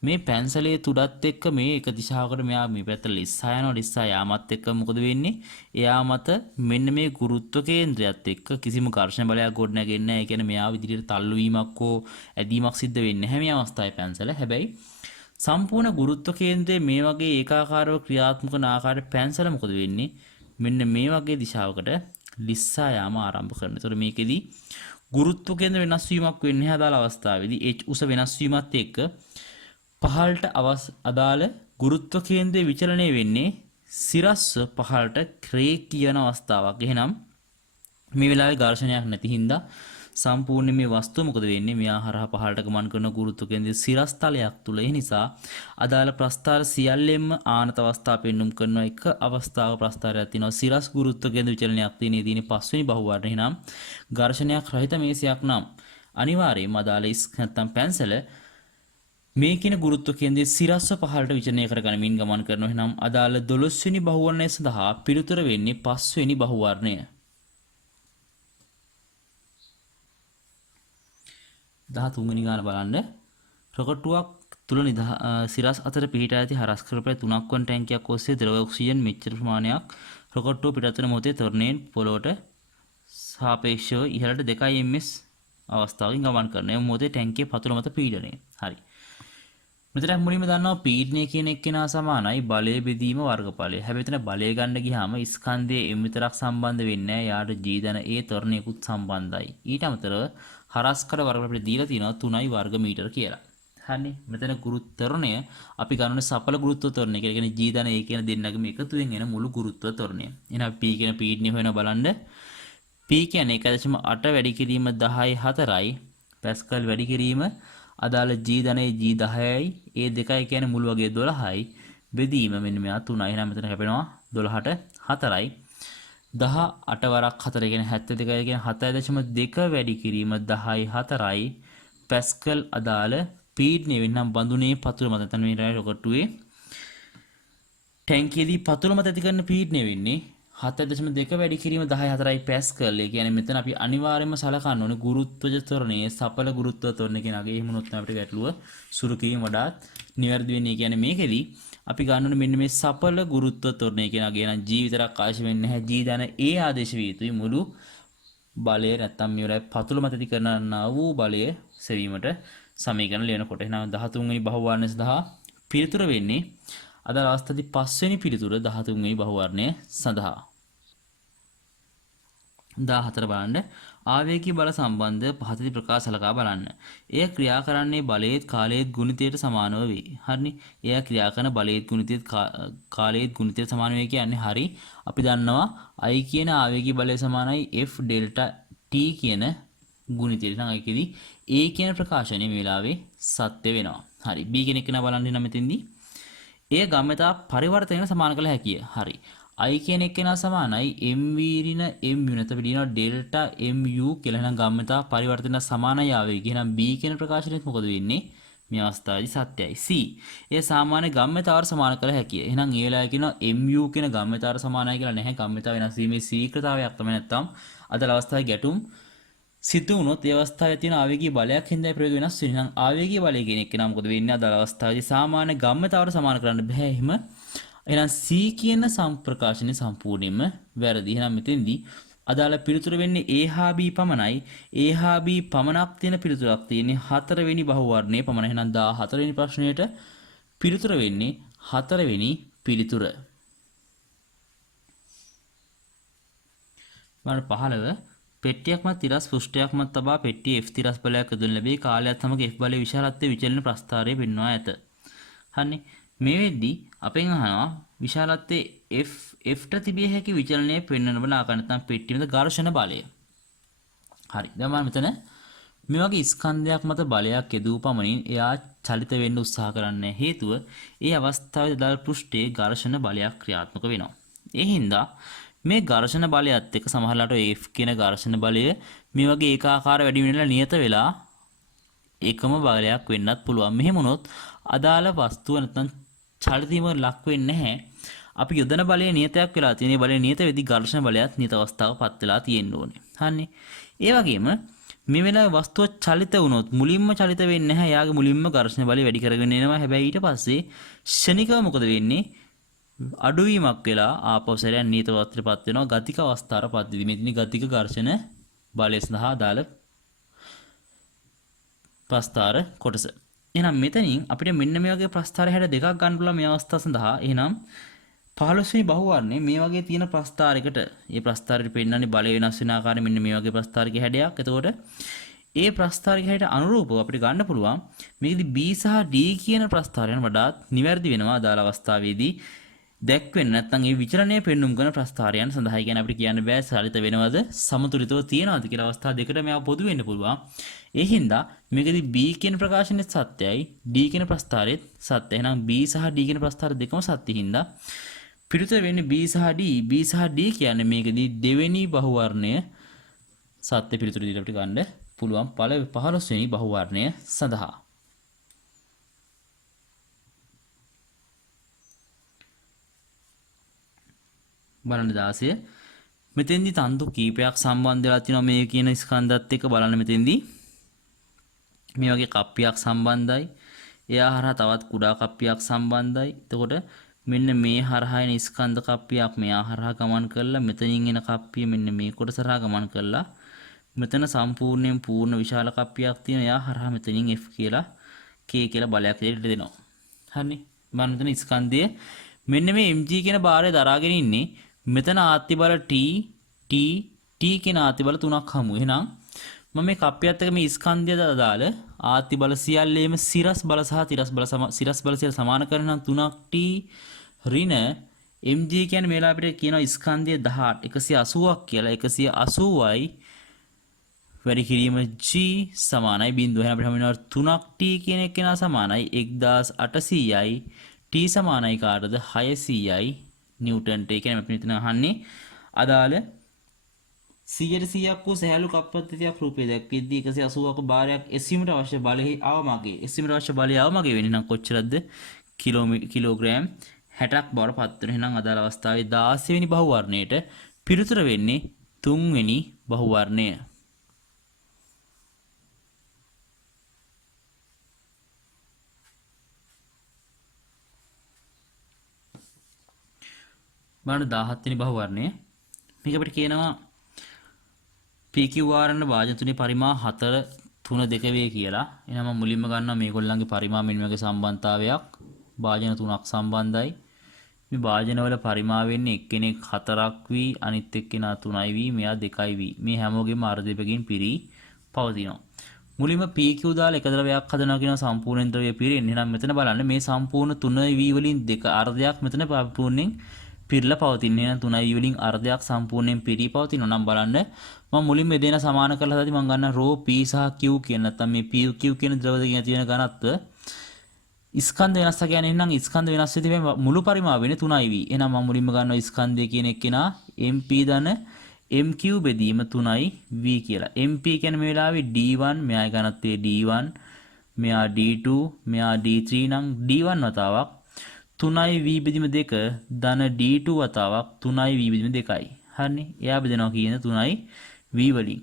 මේ පැන්සලේ තුඩත් එක්ක මේ එක දිශාවකට මෙයා මේ පැත්තට ලිස්සා යනවා. ලිස්සා යාමත් එක්ක මොකද වෙන්නේ? එයා මත මෙන්න මේ ගුරුත්ව කේන්ද්‍රයත් එක්ක කිසිම ඝර්ෂණ බලයක් ගොඩනැගෙන්නේ නැහැ. ඒ කියන්නේ මෙයා විදිහට තල්ලු වීමක් හෝ ඇදීමක් සිද්ධ වෙන්නේ නැහැ මේ අවස්ථාවේ පැන්සල. හැබැයි සම්පූර්ණ ගුරුත්ව කේන්ද්‍රයේ මේ වගේ ඒකාකාරව ක්‍රියාත්මක වන ආකාරයට පැන්සල මොකද වෙන්නේ? මෙන්න මේ වගේ දිශාවකට ලිස්සා යාම ආරම්භ කරනවා. ඒතකොට මේකෙදි ගුරුත්ව කේන්ද්‍ර වෙනස් වීමක් වෙන්නේ අදාළ අවස්ථාවේදී h උස වෙනස් වීමත් එක්ක පහළට අදාළ ගුරුත්ව කේන්ද්‍රයේ විචලනය වෙන්නේ සිරස්ව පහළට රේඛීය යන අවස්ථාවක්. එහෙනම් මේ වෙලාවේ ඝර්ෂණයක් නැති හින්දා සම්පූර්ණ මේ වස්තුව මොකද වෙන්නේ? මෙයා හරහා පහළට ගමන් කරන ගුරුත්ව කේන්ද්‍රයේ සිරස් තලයක් තුල. ඒ නිසා අදාළ ප්‍රස්ථාර සියල්ලෙන්ම ආනත අවස්ථාව පෙන්눔 කරන එක අවස්ථාවක ප්‍රස්ථාරයක් තියෙනවා. සිරස් ගුරුත්ව කේන්ද්‍ර විචලනයක් තියෙන පස්වෙනි බහුවර්ණ. එහෙනම් ඝර්ෂණයක් රහිත මේසයක් නම් අනිවාර්යයෙන්ම අදාළ නැත්නම් පැන්සල මේ කියන ගුරුත්ව කේන්ද්‍රයේ සිරස්ව පහළට විචලනය කරගනිමින් ගමන් කරනවා. එහෙනම් අදාළ 12 වෙනි බහුවර්ණය සඳහා පිළිතුර වෙන්නේ 5 වෙනි බහුවර්ණය. 13 වෙනි ගාන බලන්න. රොකට්ටුවක් තුල සිරස් අතර පිහිටා ඇති හරස් කරපය 3ක් වන ටැංකියක් ඔස්සේ ද්‍රව ඔක්සිජන් මෙච්චර ප්‍රමාණයක් රොකට්ටුව පිටත් වෙන මොහොතේ ත්වරණයෙන් පොළොවට සාපේක්ෂව ඉහළට 2 ms අවස්ථාවකින් ගමන් කරනවා. මේ මොහොතේ ටැංකියේ පතුල මත පීඩනය. හරි. මෙතන මුලින්ම දන්නවා පීඩනය කියන එක්කෙනා සමානයි බලය බෙදීම වර්ගඵලය. හැබැයි මෙතන බලය ගන්න ගියාම ස්කන්ධයේ m විතරක් සම්බන්ධ වෙන්නේ නැහැ. යාට g ධන a ත්වරණයකුත් සම්බන්ධයි. ඊට අමතරව හරස්කඩ වර්ග අපිට දීලා තියෙනවා 3යි වර්ග මීටර කියලා. හරිනේ. මෙතන ගුරුත්ව ත්වරණය අපි ගන්නනේ සඵල ගුරුත්ව ත්වරණය කියලා. කියන්නේ g ධන a කියන දෙන්නගම එකතුවෙන් එන මුළු ගුරුත්ව ත්වරණය. එහෙනම් p කියන පීඩනය හොයන බලන්න. p කියන්නේ 1.8 වැඩි කිරීම 10/4යි. පැස්කල් වැඩි කිරීම අදාළ g ධනයේ g 10යි a 2යි කියන්නේ මුළු වගේ 12යි බෙදීම මෙන්න මෙයා 3යි. එහෙනම් මෙතන හැපෙනවා 12ට 4යි. 18 වරක් 4 කියන්නේ 72යි කියන්නේ 7.2 වැඩි කිරීම 10/4යි පැස්කල් අදාළ පීඩනය වෙනම් බඳුනේ පතුල මත නැත්නම් මේ රොකට්ටුවේ ටැංකියේදී පතුල මත ඇති කරන පීඩනය වෙන්නේ 7.2 වැඩි කිරීම 14යි පැස්කල්. ඒ කියන්නේ මෙතන අපි අනිවාර්යයෙන්ම සලකන්න ඕනේ ගුරුත්වජ ත්වරණයේ සඵල ගුරුත්ව ත්වරණ කියන අගේ එහෙම නොත් අපිට ගැටලුව සුරු කිරීම වඩාත් නිවැරදි වෙන්නේ. කියන්නේ මේකෙදි අපි ගන්න ඕනේ මෙන්න මේ සඵල ගුරුත්ව ත්වරණය කියන අගේ නම් G විතරක් අවශ්‍ය වෙන්නේ නැහැ. G දන A ආදේශ විය යුතුයි මුළු බලය නැත්තම් මෙවරයි පතුල මත ඇති කරනා වූ බලය සෙවීමට සමීකරණ ලියනකොට. එහෙනම් 13 වෙනි බහුවර්ණය සඳහා පිළිතුර වෙන්නේ අදාළ අවස්ථාවේ 5 වෙනි පිළිතුර 13 වෙනි බහුවර්ණය සඳහා. 14 බලන්න ආවේගී බල සම්බන්ධ පහතදී ප්‍රකාශ සලකා බලන්න. එය ක්‍රියා කරන්නේ බලයේත් කාලයේත් ගුණිතයට සමානව වේ. හරිනේ. එය ක්‍රියා කරන බලයේත් ගුණිතයේත් කාලයේත් ගුණිතයට සමාන වේ කියන්නේ හරි. අපි දන්නවා I කියන ආවේගී බලය සමානයි F ඩෙල්ටා T කියන ගුණිතයට. නම් ඒකෙදි A කියන ප්‍රකාශනය මේ වෙලාවේ සත්‍ය වෙනවා. හරි. B කියන එක නා බලන්න නම් මෙතෙන්දී එය ගම්‍යතා පරිවර්තනයට සමාන කළ හැකිය. හරි. I කියන එකේනා සමානයි m රින m යුනත පිළිනවා ඩෙල්ටා mu කියලා. එහෙනම් ගම්‍යතා පරිවර්තන සමානයි ආවේගය. එහෙනම් B කියන ප්‍රකාශනයත් මොකද වෙන්නේ? මේ අවස්ථාවේදී සත්‍යයි. C. එය සාමාන්‍ය ගම්‍යතාවට සමාන කළ හැකිය. එහෙනම් ඒ වෙලාවේ කියනවා mu කියන ගම්‍යතාවට සමානයි කියලා නැහැ. ගම්‍යතාව වෙනස් වීමේ ශීඝ්‍රතාවයක් තමයි නැත්තම් අදාළ අවස්ථාවේ ගැටුම් සිදු වුණොත් ඒ අවස්ථාවේ තියෙන ආවේගීය බලයක් හින්දා ප්‍රයෝග වෙනස් වෙනවා. එහෙනම් ආවේගීය බලය කියන එක නම් මොකද වෙන්නේ? අදාළ අවස්ථාවේදී සාමාන්‍ය ගම්‍යතාවට සමාන කරන්න බෑ එහෙම. එහෙනම් C කියන සම්ප්‍රකාශනය සම්පූර්ණයෙන්ම වැරදි. එහෙනම් මෙතෙන්දී අදාළ පිළිතුර වෙන්නේ A හා B පමණයි. A හා B පමණක් තියෙන පිළිතුරක් තියෙන්නේ 4 වෙනි බහුවර්ණයේ පමණයි. එහෙනම් 14 වෙනි ප්‍රශ්නයට පිළිතුර වෙන්නේ 4 වෙනි පිළිතුර. බලන්න 15 පෙට්ටියක් මත තිරස් පෘෂ්ඨයක් මත තබා පෙට්ටියේ F තිරස් බලයක් යොදන ලැබේ. කාලයත් සමග F බලයේ විශාලත්වයේ විචලන ප්‍රස්ථාරය පෙන්වා ඇත. හරිනේ. මේ වෙද්දී අපෙන් අහනවා විශාලත්වයේ Fට තිබිය හැකි විචලනය පෙන්වන බල ආකාර නැත්නම් පෙට්ටිය මත ඝර්ෂණ බලය. හරි. දැන් මම මෙතන මේ වගේ ස්කන්ධයක් මත බලයක් යෙදූ පමණින් එයා චලිත වෙන්න උත්සාහ කරන්නේ. හේතුව ඒ අවස්ථාවේ දාල් පෘෂ්ඨයේ ඝර්ෂණ බලයක් ක්‍රියාත්මක වෙනවා. ඒ හින්දා මේ ඝර්ෂණ බලයත් එක්ක සමහරලාට F කියන ඝර්ෂණ බලය මේ වගේ ඒකාකාර වැඩි වෙනලා නියත වෙලා එකම බලයක් වෙන්නත් පුළුවන්. මෙහෙම වුණොත් අදාළ වස්තුව නැත්නම් චලිත වීම ලක් වෙන්නේ නැහැ. අපි යොදන බලයේ නියතයක් වෙලා තියෙන. මේ බලයේ නියත වෙද්දී ඝර්ෂණ බලයත් නියත අවස්ථාවකපත් වෙලා තියෙන්න ඕනේ. හරිනේ. ඒ වගේම මේ වෙලාවේ වස්තුව චලිත වුණොත් මුලින්ම චලිත වෙන්නේ නැහැ. යාගේ මුලින්ම ඝර්ෂණ බලය වැඩි කරගෙන එනවා. හැබැයි ඊට පස්සේ ෂණිකව මොකද වෙන්නේ? අඩුවීමක් වෙලා ආපහු සැරයක් නියත වස්තුවටපත් වෙනවා. ගතික අවස්ථාවටපත් වෙදී. මෙතන ගතික ඝර්ෂණ බලය සඳහා දාල ප්‍රස්ථාර කොටස. එහෙනම් මෙතනින් අපිට මෙන්න මේ වගේ ප්‍රස්ථාර හැඩ දෙකක් ගන්න පුළුවන් මේ අවස්ථාව සඳහා. එහෙනම් 15 වෙනි බහුවර්ණයේ මේ වගේ තියෙන ප්‍රස්ථාරයකට මේ ප්‍රස්ථාරයට පෙන්වන්නේ බලය වෙනස් වෙන ආකාරය මෙන්න මේ වගේ ප්‍රස්ථාරික හැඩයක්. එතකොට ඒ ප්‍රස්ථාරික හැඩයට අනුරූපව අපිට ගන්න පුළුවන් මේකෙදි B සහ D කියන ප්‍රස්ථාරයන් වඩාත් නිවැරදි වෙනවා අදාළ අවස්ථාවේදී දැක්වෙන්නේ නැත්නම් ඒ විචලනය පෙන්눔 කරන ප්‍රස්ථාරයන් සඳහා. කියන්නේ අපිට කියන්න බෑ සාලිත වෙනවද සමතුලිතව තියනවාද කියලා. අවස්ථා දෙකට මේවා පොදු වෙන්න පුළුවන්. ඒ හින්දා මේකෙදි B කියන ප්‍රකාශනෙත් සත්‍යයි D කියන ප්‍රස්ථාරෙත් සත්‍යයි. එහෙනම් B සහ D කියන ප්‍රස්ථාර දෙකම සත්‍ය හින්දා පිළිතුර වෙන්නේ B සහ D. B සහ D කියන්නේ මේකෙදි දෙවෙනි බහුවර්ණය සත්‍ය පිළිතුර දීලා අපිට ගන්න පුළුවන් 15 වෙනි බහුවර්ණය සඳහා. බලන්න 16 මෙතෙන්දි තන්තු කීපයක් සම්බන්ධ වෙලා තිනවා මේ කියන ස්කන්ධات එක්ක. බලන්න මෙතෙන්දි මේ වගේ කප්පියක් සම්බන්ධයි. එයා හරහා තවත් කුඩා කප්පියක් සම්බන්ධයි. එතකොට මෙන්න මේ හරහා එන ස්කන්ධ කප්පියක් මෙයා හරහා ගමන් කරලා මෙතනින් එන කප්පිය මෙන්න මේ කොටස හරහා ගමන් කරලා මෙතන සම්පූර්ණයෙන් පූර්ණ විශාල කප්පියක් තියෙන. එයා හරහා මෙතනින් F කියලා K කියලා බලයක් දෙනවා. හරිනේ. මම මෙතන ස්කන්ධය මෙන්න මේ mg කියන බාරය දරාගෙන ඉන්නේ. මෙතන ආත්‍ය බල T කියන ආත්‍ය බල තුනක් හමු. එහෙනම් මම මේ කප්පියත් එක්ක මේ ස්කන්ධය දාලා ආත්‍ය බල සියල්ලේම සිරස් බල සහ තිරස් බල සියල්ල සමාන කරන 3ක් T ඍණ mg කියන්නේ මේලා අපිට කියනවා ස්කන්ධය 18 180ක් කියලා. 180යි වැඩි කිරීම g සමානයි 0. එහෙනම් අපිට හම්බෙනවා 3ක් T කියන එක නා සමානයි 1800යි T සමානයි කාටද 600යි නිව්ටන්ට. ඒ කියන්නේ අපි මෙතන අහන්නේ අදාළ 100%ක් වූ සහැල්ලු කප්පත්තියක් රූපය දැක්වෙද්දී 180ක භාරයක් එසීමට අවශ්‍ය බලෙහි අවමගය. එසීමට අවශ්‍ය බලය අවමගය වෙන්නේ නම් කොච්චරද? කිලෝග්‍රෑම් 60ක් බවට පත් වෙනවා. එහෙනම් අදාළ අවස්ථාවේ 16 වෙනි බහු වර්ණයට පිළිතුර වෙන්නේ 3 වෙනි බහු වර්ණය. බලන්න 17 වෙනි බහු වර්ණය. මේක අපිට කියනවා PQR යන වාජන තුනේ පරිමා 4 3 2 වේ කියලා. එහෙනම් මම මුලින්ම ගන්නවා මේගොල්ලන්ගේ පරිමා මෙන්න මේකේ සම්බන්ධතාවයක්. වාජන තුනක් සම්බන්ධයි. මේ වාජන වල පරිමා වෙන්නේ එක්කෙනෙක් 4ක් වී අනිත් එක්කෙනා 3යි වී මෙයා 2යි වී. මේ හැමෝගෙම අර්ධයකින් පිරී පවතිනවා. මුලින්ම PQ දාලා එක ද්‍රවයක් හදනවා කියන සම්පූර්ණ ද්‍රවය පිරෙන්නේ. එහෙනම් මෙතන බලන්න මේ සම්පූර්ණ 3V වලින් දෙක අර්ධයක් මෙතන සම්පූර්ණයෙන් පිරලා පවතින්නේ. එහෙනම් 3V වලින් අර්ධයක් සම්පූර්ණයෙන් පිරී පවතිනවා. නම් බලන්න මම මුලින්ම මේ දෙන සමාන කරලා හදද්දි මම ගන්න ρ P සහ Q කියන නැත්නම් මේ PQ කියන ද්‍රව දෙකේ තියෙන ඝනත්ව ස්කන්ධ වෙනස් කියන්නේ. එහෙනම් ස්කන්ධ වෙනස් වෙද්දී මුළු පරිමාව වෙන්නේ 3IV. එහෙනම් මම මුලින්ම ගන්නවා ස්කන්ධය කියන එක්කෙනා MP ධන MQ බෙදීම 3IV කියලා. MP කියන්නේ මේ වෙලාවේ D1 මෙයාගේ ඝනත්වයේ D1 මෙයා D2 මෙයා D3 නම් D1 වතාවක් 3IV බෙදීම 2 ධන D2 වතාවක් 3IV බෙදීම 2යි. හරිනේ. එයා බෙදනවා කියන්නේ 3IV වලින්.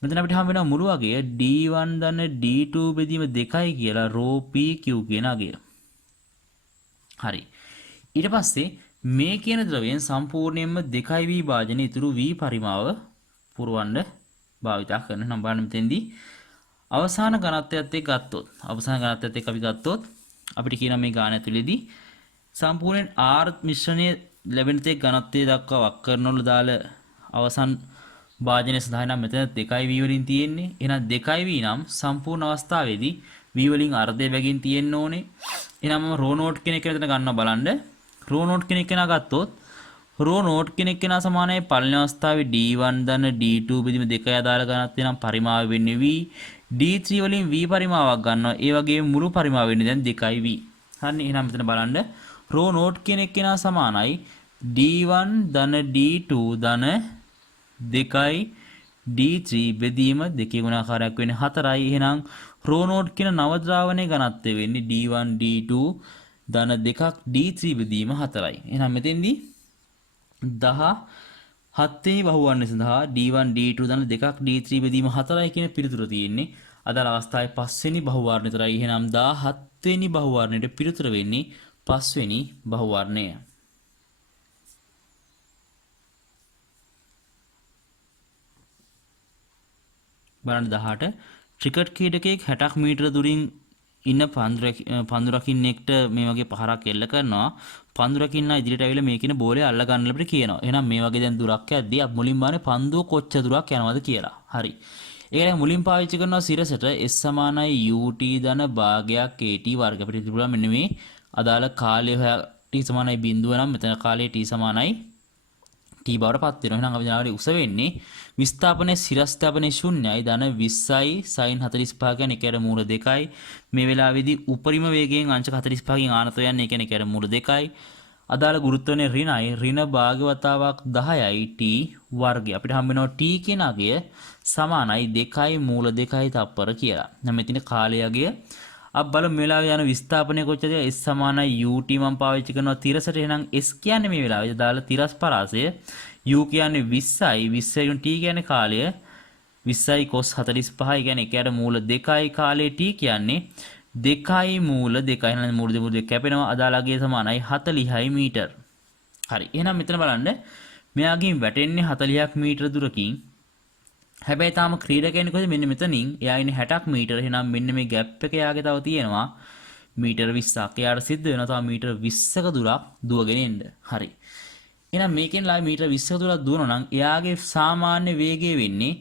මෙතන අපිට හම් වෙනවා මුළු අගය D1 ධන D2 බෙදීම 2යි කියලා ρ PQ කියන අගය. හරි. ඊට පස්සේ මේ කියන ද්‍රවයෙන් සම්පූර්ණයෙන්ම 2V භාජන ඉතුරු V පරිමාව පුරවන්න භාවිතා කරන නම් බලන්න මෙතෙන්දී අවසාන ඝනත්වයත් එක්ක ගත්තොත් අපි ගත්තොත් අපිට කියන මේ ගාන ඇතුළේදී සම්පූර්ණයෙන් R මිශ්‍රණයේ ලැබෙන තේ ඝනත්වය දක්වා වක් කරනවල දාලා අවසන් භාජනයේ සඳහන් නම් මෙතන 2V වලින් තියෙන්නේ. එහෙනම් 2V නම් සම්පූර්ණ අවස්ථාවේදී V වලින් අර්ධය බැගින් තියෙන්න ඕනේ. එහෙනම් මම රෝ නෝට් කෙනෙක් කියලා එතන ගන්නවා බලන්න. රෝ නෝට් කෙනෙක් කෙනා ගත්තොත් රෝ නෝට් කෙනෙක් කෙනා සමානයි පළවෙනි අවස්ථාවේ D1 ධන D2 බෙදීම 2 අදාළ ඝනත්වය නම් පරිමාව වෙන්නේ V. D3 වලින් V පරිමාවක් ගන්නවා. ඒ වගේම මුළු පරිමාව වෙන්නේ දැන් 2V. හරිනේ. එහෙනම් මෙතන බලන්න රෝ නෝට් කෙනෙක් කෙනා සමානයි D1 ධන D2 ධන 2යි D3 බෙදීම 2 ගුණාකාරයක් වෙන්නේ 4යි. එහෙනම් රෝ නෝට් කියන නව ද්‍රාවණයේ ඝනත්වය වෙන්නේ D1 D2 ධන 2ක් D3 බෙදීම 4යි. එහෙනම් මෙතෙන්දී 17 වෙනි බහුවර්ණය සඳහා D1 D2 ධන 2ක් D3 බෙදීම 4යි කියන පිළිතුර තියෙන්නේ. අදාළ අවස්ථාවේ 5 වෙනි බහුවර්ණය විතරයි. එහෙනම් 17 වෙනි බහුවර්ණයට පිළිතුර වෙන්නේ 5 වෙනි බහුවර්ණය. බලන්න 18 ක්‍රිකට් ක්‍රීඩකයෙක් 60ක් මීටර දුරින් ඉන්න පන්දු රකින්නෙක්ට මේ වගේ පහරක් එල්ල කරනවා. පන්දු රකින්න ඉදිරියට ඇවිල්ලා මේ කියන බෝලේ අල්ල ගන්න අපිට කියනවා. එහෙනම් මේ වගේ දැන් දුරක් යද්දී අපි මුලින් බලන්නේ පන්දුව කොච්චර දුරක් යනවද කියලා. හරි. ඒකනේ මුලින් පාවිච්චි කරනවා සිරසට S සමානයි UT ධන භාගයක් AT වර්ග. අපිට තිබුණා මෙන්න මේ අදාළ කාලය T සමානයි බිඳුව නම් මෙතන කාලය T සමානයි T බවට පත් වෙනවා. එහෙනම් අපි දාලා උස වෙන්නේ විස්ථාපනයේ සිරස්ථාපනයේ ශුන්‍යයි ධන 20යි sin 45 කියන්නේ ඒකට මූල 2යි. මේ වෙලාවේදී උපරිම වේගයෙන් අංශක 45කින් ආනත යන්නේ ඒ කියන්නේ ඒකට මූල 2යි. අදාළ ගුරුත්වනේ ඍණයි ඍණ භාගවතාවක් 10යි T වර්ගය. අපිට හම්බ වෙනවා T කියන අගය සමානයි 2යි මූල 2යි තප්පර කියලා. නම් මෙතන කාලය අගය අප බලමු මේ වෙලාවේ යන විස්ථාපනය කොච්චරද? S සමානයි UT මම පාවිච්චි කරනවා තිරසට. එහෙනම් S කියන්නේ මේ වෙලාවේ දාලා තිරස් පරාසය U කියන්නේ 20යි 20යි T කියන්නේ කාලය 20යි cos 45යි කියන්නේ ඒකට මූල 2යි කාලය T කියන්නේ 2යි මූල 2යි. එහෙනම් මූල 2 කැපෙනවා. අදාළගේ සමානයි 40යි මීටර. හරි. එහෙනම් මෙතන බලන්න මෙයාගෙන් වැටෙන්නේ 40ක් මීටර දුරකින්. හැබැයි තාම ක්‍රීඩකයන් කොහෙද මෙන්න මෙතනින් එයා ඉන්නේ 60ක් මීටර. එහෙනම් මෙන්න මේ ગેප් එක එයාගේ තව තියෙනවා මීටර 20ක්. එයාට සිද්ධ වෙනවා තව මීටර 20ක දුරක් දුවගෙන එන්න. හරි. එහෙනම් මේකෙන් ලා මීටර 20ක දුරක් දුවනවා නම් එයාගේ සාමාන්‍ය වේගය වෙන්නේ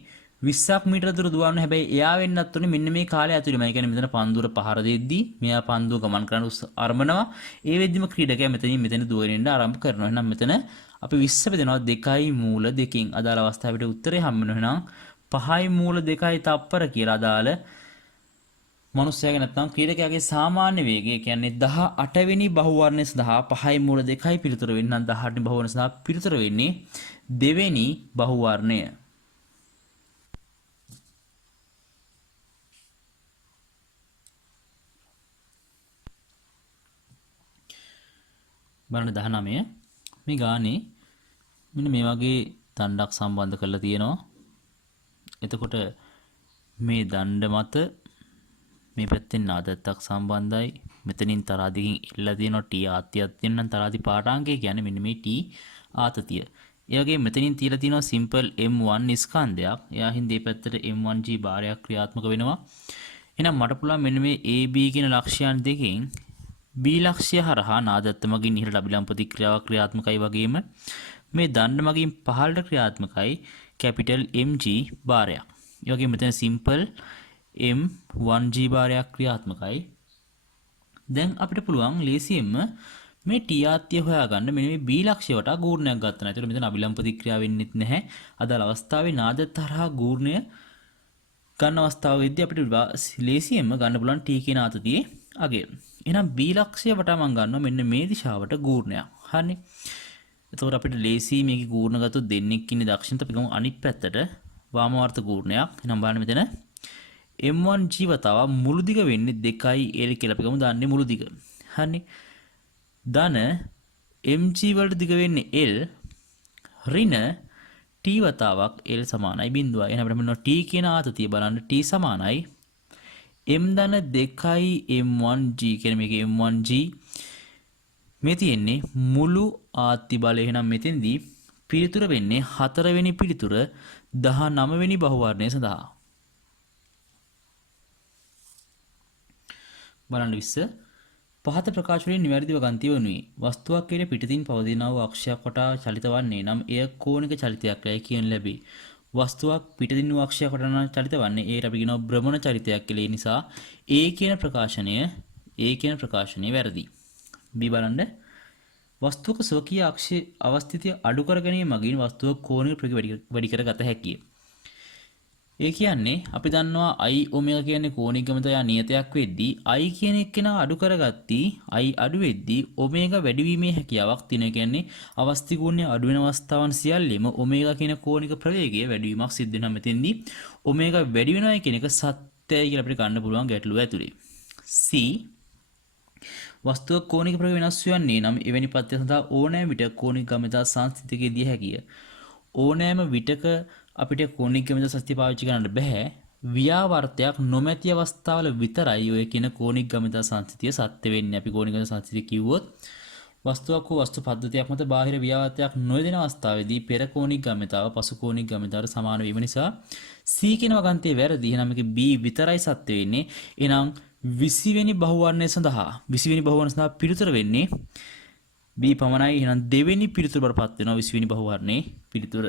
20ක් මීටර දුර දුවන්න. හැබැයි එයා වෙන්නත් උනේ මෙන්න මේ කාලය ඇතුළේ. මම කියන්නේ මෙතන පන්දුර පහර දෙද්දී මෙයා පන්දුව ගමන් කරන්න ආරම්භනවා. ඒ වෙද්දිම ක්‍රීඩකයා මෙතන දුවගෙන එන්න ආරම්භ කරනවා. එහෙනම් මෙතන අපි 20 බෙදනවා 2යි මූල 2කින්. අදාළ අවස්ථාවට උත්තරේ හම්බ වෙනවා. එහෙනම් 5යි මූල 2යි තප්පර කියලා අදාළ මනුස්සයාගේ නැත්නම් ක්‍රීඩකයාගේ සාමාන්‍ය වේගය කියන්නේ 18 වෙනි බහුවර්ණය සඳහා 5යි මූල 2යි පිළිතුර වෙන්නේ. නම් 18 වෙනි බහුවර්ණය සඳහා පිළිතුර වෙන්නේ දෙවෙනි බහුවර්ණය. බලන්න 19 මේ ගානේ මෙන්න මේ වගේ දණ්ඩක් සම්බන්ධ කරලා තියෙනවා. එතකොට මේ දණ්ඩ මත මේ පැත්තෙන් නාදත්තක් සම්බන්ධයි. මෙතනින් තරාදිකින් ඉල්ලලා තියෙනවා t ආත්‍යයක් තියෙනවා. තරාදි පාඨාංගය කියන්නේ මෙන්න මේ t ආතතිය. ඒ වගේ මෙතනින් තියලා තියෙනවා සිම්පල් m1 ස්කන්ධයක්. එයා හින්දා මේ පැත්තට m1g භාරයක් ක්‍රියාත්මක වෙනවා. එහෙනම් මට පුළුවන් මෙන්න මේ ab කියන ලක්ෂයන් දෙකෙන් b ලක්ෂය හරහා නාදත්ත මගින් ඉහළට අභිලම්ප ප්‍රතික්‍රියාවක් ක්‍රියාත්මකයි වගේම මේ දණ්ඩ මගින් පහළට ක්‍රියාත්මකයි කැපිටල් mg භාරයක්. ඒ වගේම මෙතන සිම්පල් m1g භාරයක් ක්‍රියාත්මකයි. දැන් අපිට පුළුවන් ලේසියෙන්ම මේ t ආත්‍ය හොයාගන්න මෙන්න මේ b ලක්ෂය වටා ගූර්ණයක් ගත්තා. ඒතකොට මෙතන අභිලම්ප ප්‍රතික්‍රියාව වෙන්නෙත් නැහැ. අදාළ අවස්ථාවේ නාදත්ත හරහා ගූර්ණය ගන්න අවස්ථාවේදී අපිට ලේසියෙන්ම ගන්න පුළුවන් t කියන ආතතියේ අගය. එහෙනම් b ලක්ෂය වටා මම ගන්නවා මෙන්න මේ දිශාවට ගූර්ණයක්. හරිනේ. එතකොට අපිට ලේසි මේකේ ගූර්ණ ගත්තොත් දෙන්නෙක් ඉන්නේ දක්ෂිණට අපි ගමු අනිත් පැත්තට වාමාවර්ත ගූර්ණයක්. එහෙනම් බලන්න මෙතන m1g වතාව මුළු දිග වෙන්නේ 2l කියලා අපි ගමු දාන්නේ මුළු දිග. හරිනේ. ධන mg වලට දිග වෙන්නේ l ඍණ t වතාවක් l සමානයි 0. එහෙනම් අපිට මෙන්න t කියන ආතතිය බලන්න t සමානයි m ධන 2 m1g කියන මේක m1g මේ තියෙන්නේ මුළු ආත්ති බලය. එහෙනම් මෙතෙන්දී පිළිතුර වෙන්නේ 4 වෙනි පිළිතුර 19 වෙනි බහුවර්ණය සඳහා. බලන්න 20 පහත ප්‍රකාශ වලින් නිවැරදිව ගන්තිය වනුයේ වස්තුවක් කෙරේ පිටතින් පවතිනා වූ අක්ෂයක් වටා චලිත වන්නේ නම් එය කෝණික චලිතයක් යයි කියන ලැබේ. වස්තුවක් පිටතින් වූ අක්ෂයක් වටා චලිත වන්නේ ඒකට අපි කියනවා භ්‍රමණ චලිතයක් කියලා. ඒ නිසා A කියන ප්‍රකාශනය වැරදි. B බලන්න වස්තුවක ස්වකීය අක්ෂයේ අවස්ථිතිය අඩු කර ගැනීම මගින් වස්තුව කෝණික වැඩි කර ගත හැකිය. ඒ කියන්නේ අපි දන්නවා i ඔමෙගා කියන්නේ කෝණික ගමනය නියතයක් වෙද්දී i කියන එක්කෙනා අඩු කරගatti i අඩු වෙද්දී ඔමෙගා වැඩි වීමේ හැකියාවක් තියෙනවා. කියන්නේ අවස්ථි කෝණය අඩු වෙන අවස්ථාවන් සියල්ලෙම ඔමෙගා කියන කෝණික ප්‍රවේගය වැඩි වීමක් සිද්ධ වෙනවා. මෙතෙන්දී ඔමෙගා වැඩි වෙනවා කියන එක සත්‍යයි කියලා අපිට ගන්න පුළුවන් ගැටලුව ඇතුලේ. c වස්තුවක් කෝණික ප්‍රවේගය වෙනස් වන්නේ නම් එවැනි පත්‍ය සඳහා ඕනෑම විට කෝණික ගමනය සංස්ථිතිකයේ දිය හැකිය. ඕනෑම විටක අපිට කෝණික ගමනය සංස්ථිතිය පාවිච්චි කරන්න බෑ. ව්‍යාවර්තයක් නොමැති අවස්ථාවල විතරයි ඔය කියන කෝණික ගමනය සංස්ථිතිය සත්‍ය වෙන්නේ. අපි කෝණික ගමනය සංස්ථිතිය කිව්වොත් වස්තුවක් හෝ වස්තු පද්ධතියක් මත බාහිර ව්‍යාවර්තයක් නොයෙදෙන අවස්ථාවේදී පෙර කෝණික ගමනතාව පසු කෝණික ගමනතාවට සමාන වීම නිසා c කියන වගන්තය වැරදි. එහෙනම් මේක b විතරයි සත්‍ය වෙන්නේ. එහෙනම් 20 වෙනි බහුවර්ණය සඳහා පිළිතුර වෙන්නේ b පමණයි. එහෙනම් දෙවෙනි පිළිතුර බරපත් වෙනවා 20 වෙනි බහුවර්ණයේ පිළිතුර.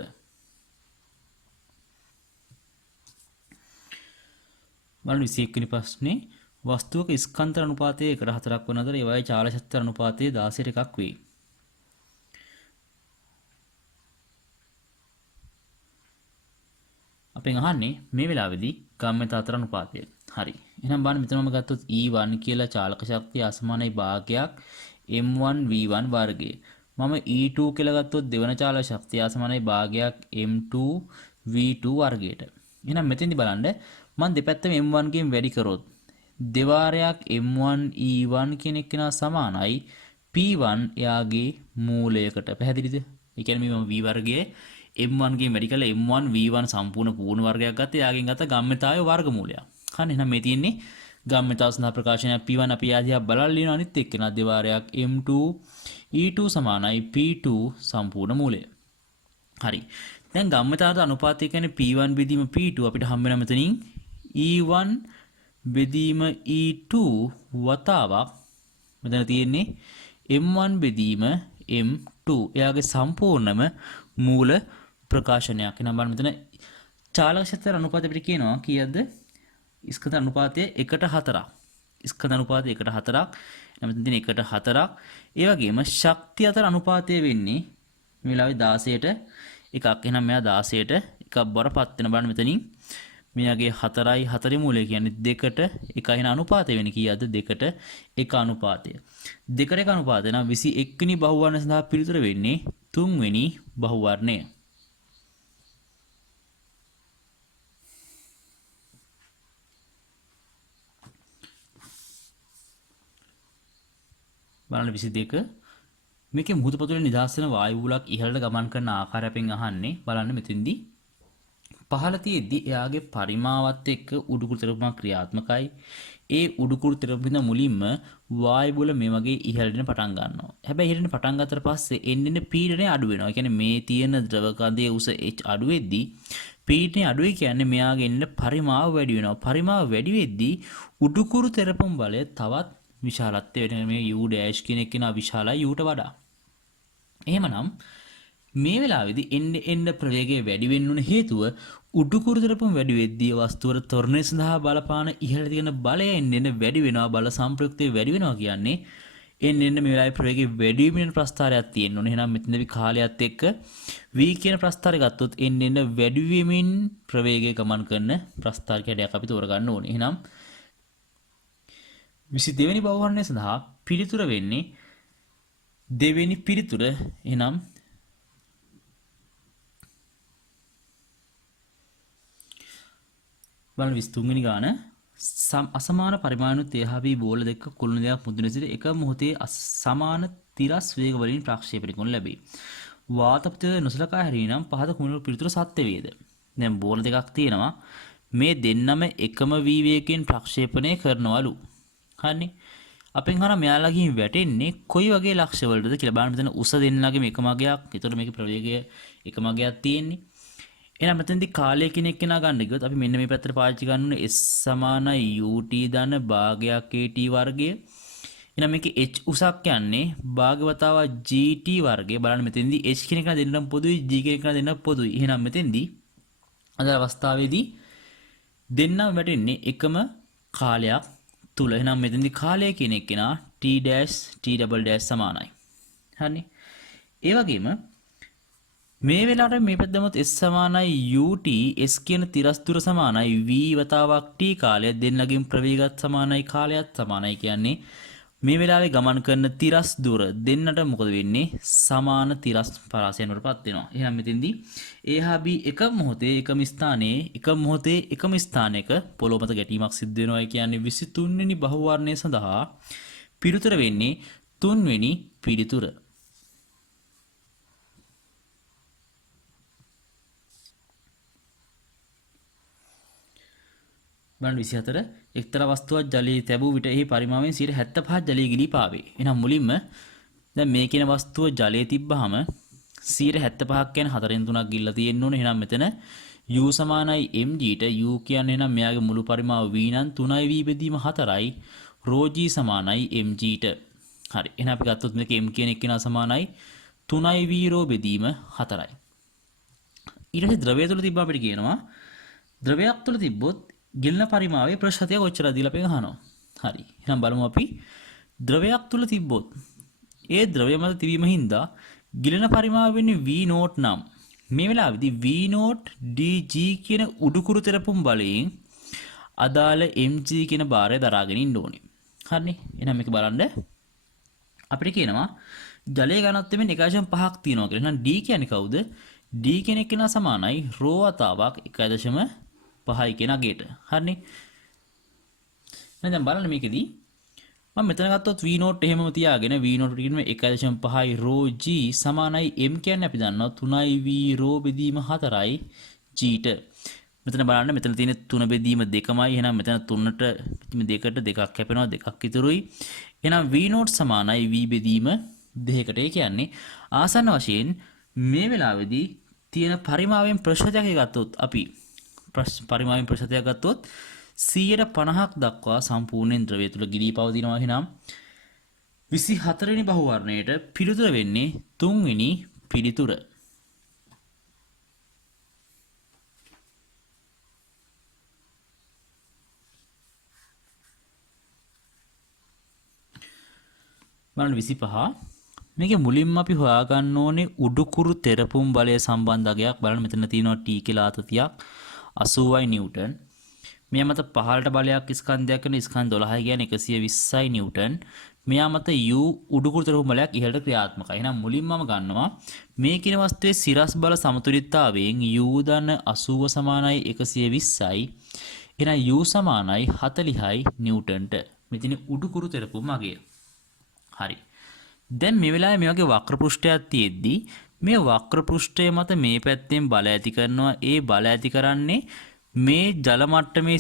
බලන්න 21 වෙනි ප්‍රශ්නේ වස්තුවක ස්කන්ධ අනුපාතය 1:4ක් වන අතර ඒවායේ චාල ශක්ති අනුපාතය 16ට එකක් වේ. අපෙන් අහන්නේ මේ වෙලාවේදී ගම්මිත අතර අනුපාතය. හරි. එහෙනම් බලන්න මෙතන මම ගත්තොත් E1 කියලා චාලක ශක්තිය අසමානයි භාගයක් M1 V1 වර්ගය. මම E2 කියලා ගත්තොත් දෙවන චාලක ශක්තිය අසමානයි භාගයක් M2 V2 වර්ගයට. එහෙනම් මෙතෙන්දි බලන්න මම දෙපැත්තම M1 ගෙන් වැඩි කරොත් දෙවාරයක් M1 E1 කියන එක සමානයි P1 එයාගේ මූලයකට. පැහැදිලිද? ඒ කියන්නේ මම V වර්ගයේ M1 ගෙන් වැඩි කළා M1 V1 සම්පූර්ණ පූර්ණ වර්ගයක් ගත්තා. එයාගෙන් ගත්ත ගම්මිතාවේ වර්ගමූලයක්. හරි. එහෙනම් මේ තියෙන්නේ ගම්මිතාව සඳහා ප්‍රකාශනයක් P1 අපි ආදියා බලලා ලියන අනිත් එක්කෙනා දෙවාරයක් M2 E2 සමානයි P2 සම්පූර්ණ මූලය. හරි. දැන් ගම්මිතාවද අනුපාතය කියන්නේ P1 බෙදීම P2 අපිට හම්බ වෙනවා මෙතනින් E1 බෙදීම E2 වතාවක් මෙතන තියෙන්නේ M1 බෙදීම M2. එයාගේ සම්පූර්ණම මූල ප්‍රකාශනයක්. එහෙනම් බලන්න මෙතන චාලක ශක්තිය අනුපාතය අපිට කියනවා කීයද? ස්කන්ධ අනුපාතය 1:4ක්. ස්කන්ධ අනුපාතය 1:4ක්. එහෙනම් මෙතන තියෙන 1:4ක්. ඒ වගේම ශක්තිය අතර අනුපාතය වෙන්නේ මේ වෙලාවේ 16ට එකක්. එහෙනම් මෙයා 16ට එකක් බරපත් වෙන බලන්න මෙතනින් මෙයාගේ 4යි 4 මූලය කියන්නේ 2ට 1යි. එහෙනම් අනුපාතය වෙන්නේ කීයද? 2ට 1 අනුපාතය. 2ට 1 අනුපාතය නම් 21 වෙනි බහුවර්ණය සඳහා පිළිතුර වෙන්නේ 3 වෙනි බහුවර්ණය. බලන්න 22 මේකේ මුහුද පතුලේ නිදහස් වෙන වායු බුලක් ඉහළට ගමන් කරන ආකාරය අපෙන් අහන්නේ. බලන්න මෙතෙන්දී පහළ තියෙද්දි එයාගේ පරිමාවත් එක්ක උඩුකුරු තෙරපුම ක්‍රියාත්මකයි. ඒ උඩුකුරු තෙරපුම මුලින්ම වායු බුල මේ වගේ ඉහළට පටන් ගන්නවා. හැබැයි ඉහළට පටන් ගත්තට පස්සේ එන්න පීඩනය අඩු වෙනවා. ඒ කියන්නේ මේ තියෙන ද්‍රව කඳේ උස h අඩු වෙද්දී පීඩනය අඩුයි කියන්නේ මෙයාගේ එන්න පරිමාව වැඩි වෙනවා. පරිමාව වැඩි වෙද්දී උඩුකුරු තෙරපුම් බලය තවත් විශාලත්වයට වෙන මේ u dash කියන එක නා විශාලයි u ට වඩා. එහෙමනම් මේ වෙලාවේදී එන්න ප්‍රවේගය වැඩි වෙන්න උන හේතුව උඩුකුරු තෙරපුම් වැඩි වෙද්දී වස්තුවර ත්වරණය සඳහා බලපාන ඉහළ තියෙන බලය එන්න වැඩි වෙනවා. බල සම්ප්‍රයුක්තය වැඩි වෙනවා කියන්නේ එන්න මේ වෙලාවේ ප්‍රවේගය වැඩි වීමෙන් ප්‍රස්ථාරයක් තියෙන්න ඕනේ. එහෙනම් මෙතනදී කාලයත් එක්ක v කියන ප්‍රස්ථාරය ගත්තොත් එන්න වැඩි වීමෙන් ප්‍රවේගය ගමන් කරන ප්‍රස්ථාර කැඩයක් අපි තෝරගන්න ඕනේ. එහෙනම් 22 වෙනි බහුවර්ණය සඳහා පිළිතුර වෙන්නේ දෙවෙනි පිළිතුර. එහෙනම් බලන්න 23 වෙනි ගාන අසමාන පරිමාණුත් A හා B බෝල දෙක කුළුණු දෙකක් මුදුනේ සිට එක මොහොතේ සමාන තිරස් වේග වලින් ප්‍රක්ෂේපණය කරනු ලැබේ. වාතපතය නොසලකා හැරීනම් පහත කුළුණු පිළිතුර සත්‍ය වේද? දැන් බෝල දෙකක් තියෙනවා. මේ දෙන්නම එකම v වේගයෙන් ප්‍රක්ෂේපණය කරනවලු. හරිනේ. අපෙන් අහන මෙයාලගෙන් වැටෙන්නේ කොයි වගේ ලක්ෂ වලටද කියලා බලන්න. මෙතන උස දෙන්නගෙම එක මගයක්. ඒතකොට මේකේ ප්‍රවේගය එක මගයක් තියෙන්නේ. එහෙනම් මෙතනදී කාලය කියන එක නා ගන්න ගියොත් අපි මෙන්න මේ පැත්තට පාවිච්චි කරන්න ඕනේ s සමානයි ut ධන භාගයක් at වර්ගය. එහෙනම් මේකේ h උසක් යන්නේ භාගවතාව gt වර්ගය. බලන්න මෙතෙන්දී h කියන එක දෙන්නම පොදුයි g කියන එක දෙන්නම පොදුයි. එහෙනම් මෙතෙන්දී අද අවස්ථාවේදී දෙන්නම වැටෙන්නේ එකම කාලයක් තුල. එහෙනම් මෙතෙන්දී කාලය කියන එක නා t dash t double dash සමානයි. හරිනේ. ඒ වගේම මේ වෙලාවට මේ පැත්තෙමත් s සමානයි ut s කියන තිරස් දුර සමානයි v වතාවක් t කාලය දෙන්නගෙන් ප්‍රවේගත් සමානයි කාලයත් සමානයි කියන්නේ මේ වෙලාවේ ගමන් කරන තිරස් දුර දෙන්නට මොකද වෙන්නේ සමාන තිරස් පරාසයන් වලටපත් වෙනවා. එහෙනම් මෙතෙන්දී a හා b එක මොහොතේ එකම ස්ථානයේ එක මොහොතේ එකම ස්ථානයක පොළොව මත ගැටීමක් සිද්ධ වෙනවා. ඒ කියන්නේ 23 වෙනි බහුවර්ණය සඳහා පිළිතුර වෙන්නේ 3 වෙනි පිළිතුර. බලන්න 24 එක්තරා වස්තුවක් ජලයේ තැබූ විට එහි පරිමාණයෙන් 75% ජලය ගිලී පාවේ. එහෙනම් මුලින්ම දැන් මේ කියන වස්තුව ජලයේ තිබ්බහම 75%ක් කියන්නේ 4න් 3ක් ගිල්ලා තියෙන්න ඕනේ. එහෙනම් මෙතන u සමානයි mg ට u කියන්නේ එහෙනම් මෙයාගේ මුළු පරිමාව v නම් 3i v බෙදීම 4යි ρg සමානයි mg ට. හරි. එහෙනම් අපි ගත්තොත් මේක m කියන එක නා සමානයි 3i v ρ බෙදීම 4යි. ඊට පස්සේ ද්‍රවය තුල තිබ්බ අපිට කියනවා ද්‍රවයක් තුල තිබ්බොත් ගිලන පරිමාවේ ප්‍රශ්නතිය කොච්චරද කියලා අපි අහනවා. හරි. එහෙනම් බලමු අපි ද්‍රවයක් තුල තිබ්බොත් ඒ ද්‍රවය මත තිබීම හින්දා ගිලන පරිමාව වෙන්නේ v නෝට් නම් මේ වෙලාවේදී v නෝට් dg කියන උඩුකුරු තෙරපුම් බලයෙන් අදාළ mg කියන භාරය දරාගෙන ඉන්න ඕනේ. හරිනේ. එහෙනම් මේක බලන්න අපිට කියනවා ජලයේ ඝනත්වයෙන් 1.5ක් තියෙනවා කියලා. එහෙනම් d කියන්නේ කවුද? d කියන එක නා සමානයි ρ වතාවක් 1.5යි කියන අගයට. හරිනේ. දැන් බලන්න මේකෙදී මම මෙතන ගත්තොත් v නෝට් එහෙමම තියාගෙන v නෝට් කියන 1.5යි ρg සමානයි m කියන්නේ අපි දන්නවා 3i v ρ බෙදීම 4යි g ට. මෙතන බලන්න මෙතන තියෙන 3 බෙදීම 2මයි. එහෙනම් මෙතන 3ට 2කට 2ක් කැපෙනවා 2ක් ඉතුරුයි. එහෙනම් v නෝට් සමානයි v බෙදීම 2කට. ඒ කියන්නේ ආසන්න වශයෙන් මේ වෙලාවේදී තියෙන පරිමාවෙන් ප්‍රශ්නයක් ගත්තොත් අපි පරිමාවෙන් ප්‍රතිශතයක් ගත්තොත් 150ක් දක්වා සම්පූර්ණයෙන් ද්‍රවය තුල ගිලී පවතිනවා. එහෙනම් 24 වෙනි බහුවර්ණයට පිළිතුර වෙන්නේ 3 වෙනි පිළිතුර. බලන්න 25 මේකේ මුලින්ම අපි හොයාගන්න ඕනේ උඩුකුරු තෙරපුම් බලය සම්බන්ධ අගයක්. බලන්න මෙතන තියෙනවා t කියලා ආතතියක් 80යි නිව්ටන්. මෙයා මත පහළට බලයක් ස්කන්ධයක් කරන ස්කන්ධ 12 කියන්නේ 120යි නිව්ටන්. මෙයා මත u උඩුකුරු තෙරපුම් බලයක් ඉහළට ක්‍රියාත්මකයි. එහෙනම් මුලින්ම මම ගන්නවා මේ කින වස්තුවේ සිරස් බල සමතුලිතතාවයෙන් u ධන 80 සමානයි 120යි. එහෙනම් u සමානයි 40යි නිව්ටන්ට. මෙතන උඩුකුරු තෙරපුම් අගය. හරි. දැන් මේ වෙලාවේ මේ වගේ වක්‍ර පෘෂ්ඨයක් තියෙද්දී මේ වක්‍ර පෘෂ්ඨය මත මේ පැත්තෙන් බල ඇති කරනවා. ඒ බල ඇති කරන්නේ මේ ජල මට්ටමේ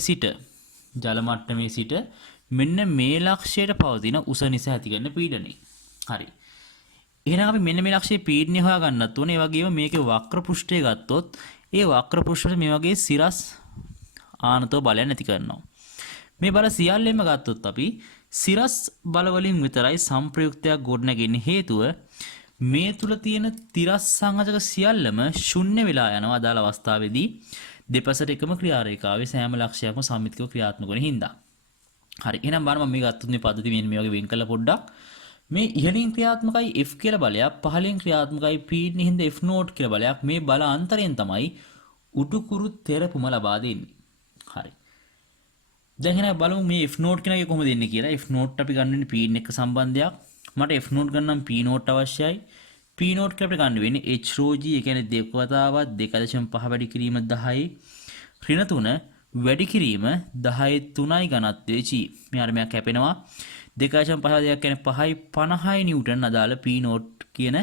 සිට මෙන්න මේ ලක්ෂයට පවතින උස නිසා ඇති කරන පීඩනය. හරි. එහෙනම් අපි මෙන්න මේ ලක්ෂයේ පීඩනය හොයාගන්නත් ඕනේ. ඒ වගේම මේකේ වක්‍ර පෘෂ්ඨය ගත්තොත් ඒ වක්‍ර පෘෂ්ඨයට මේ වගේ සිරස් ආනතෝ බලයක් නැති කරනවා. මේ බල සියල්ලෙම ගත්තොත් අපි සිරස් බල වලින් විතරයි සංප්‍රයුක්තයක් ගොඩනගන්නේ. හේතුව මේ තුල තියෙන තිරස් සංහජක සියල්ලම ශුන්‍ය වෙලා යනවා අදාළ අවස්ථාවේදී දෙපසට එකම ක්‍රියාරේඛාවේ සෑම ලක්ෂයක්ම සම්මිතිකව ක්‍රියාත්මක වෙන හින්දා. හරි. එහෙනම් බලන්න මම මේ ගත්තොත් මේ පද්ධතිය මේ වගේ වෙන් කළා පොඩ්ඩක්. මේ ඉහළින් ක්‍රියාත්මකයි F කියලා බලයක්, පහළින් ක්‍රියාත්මකයි P හින්දා F නෝට් කියලා බලයක්. මේ බල අන්තරයෙන් තමයි උඩුකුරු තෙරපුම ලබා දෙන්නේ. හරි. දැන් එහෙනම් බලමු මේ F නෝට් කියන එක කොහොමද දෙන්නේ කියලා. F නෝට් අපි ගන්නන්නේ P එක්ක සම්බන්ධයක්. මට F නෝට් ගන්නම් P නෝට් අවශ්‍යයි. P නෝට් කියලා අපිට ගන්න වෙන්නේ H rho g, ඒ කියන්නේ දෙක වතාවක් 2.5 වැඩි කිරීම 10 ඍණ 3 වැඩි කිරීම 10 3යි ඝනත්වයේ g. මෙහාට මෙයක් කැපෙනවා. 2.5 දෙයක් කියන්නේ 5යි 50යි නිව්ටන් අදාළ P නෝට් කියන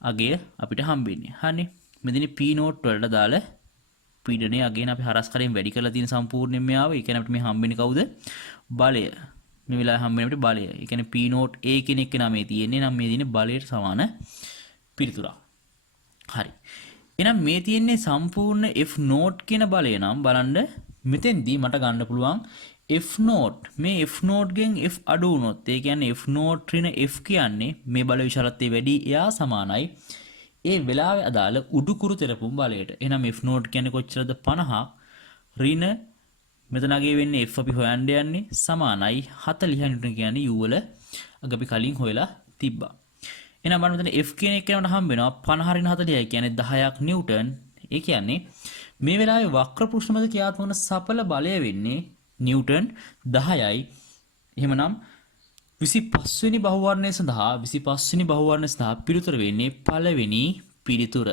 අගය අපිට හම්බෙන්නේ. හරිනේ. මෙතන P නෝට් වලට දාල පීඩනය අගේන අපි හරස් කරෙන් වැඩි කරලා තියෙන සම්පූර්ණයෙන් මෙයාව. ඒ කියන්නේ අපිට මේ හම්බෙන්නේ කවුද? බලය. මේ වෙලාවේ හම්බෙන්නේ අපිට බලය. ඒ කියන්නේ P නෝට් A කියන එක නමේ තියෙන්නේ. නම් මේ දිනේ බලයට සමාන පිළිතුරක්. හරි. එහෙනම් මේ තියෙන්නේ සම්පූර්ණ F නෝට් කියන බලය නම් බලන්න මෙතෙන්දී මට ගන්න පුළුවන් F නෝට්. මේ F නෝට් ගෙන් F අඩු වුණොත් ඒ කියන්නේ F නෝට් ඍණ F කියන්නේ මේ බල විශාලත්වයේ වැඩි එයා සමානයි ඒ වෙලාවේ අදාළ උඩුකුරු තෙරපුම් බලයට. එහෙනම් F නෝට් කියන්නේ කොච්චරද? 50ක් ඍණ මෙතන අගේ වෙන්නේ F අපි හොයන්න යන්නේ සමානයි 40 නිව්ටන් කියන්නේ U වල අග අපි කලින් හොයලා තිබ්බා. එහෙනම් බලන්න මෙතන F කියන එක යනකොට හම්බ වෙනවා 50 ඍණ 40යි කියන්නේ 10ක් නිව්ටන්. ඒ කියන්නේ මේ වෙලාවේ වක්‍ර පෘෂ්ඨ මත ක්‍රියාත්මක වන සඵල බලය වෙන්නේ නිව්ටන් 10යි. එහෙමනම් 25 වෙනි බහුවර්ණය සඳහා පිළිතුර වෙන්නේ පළවෙනි පිළිතුර.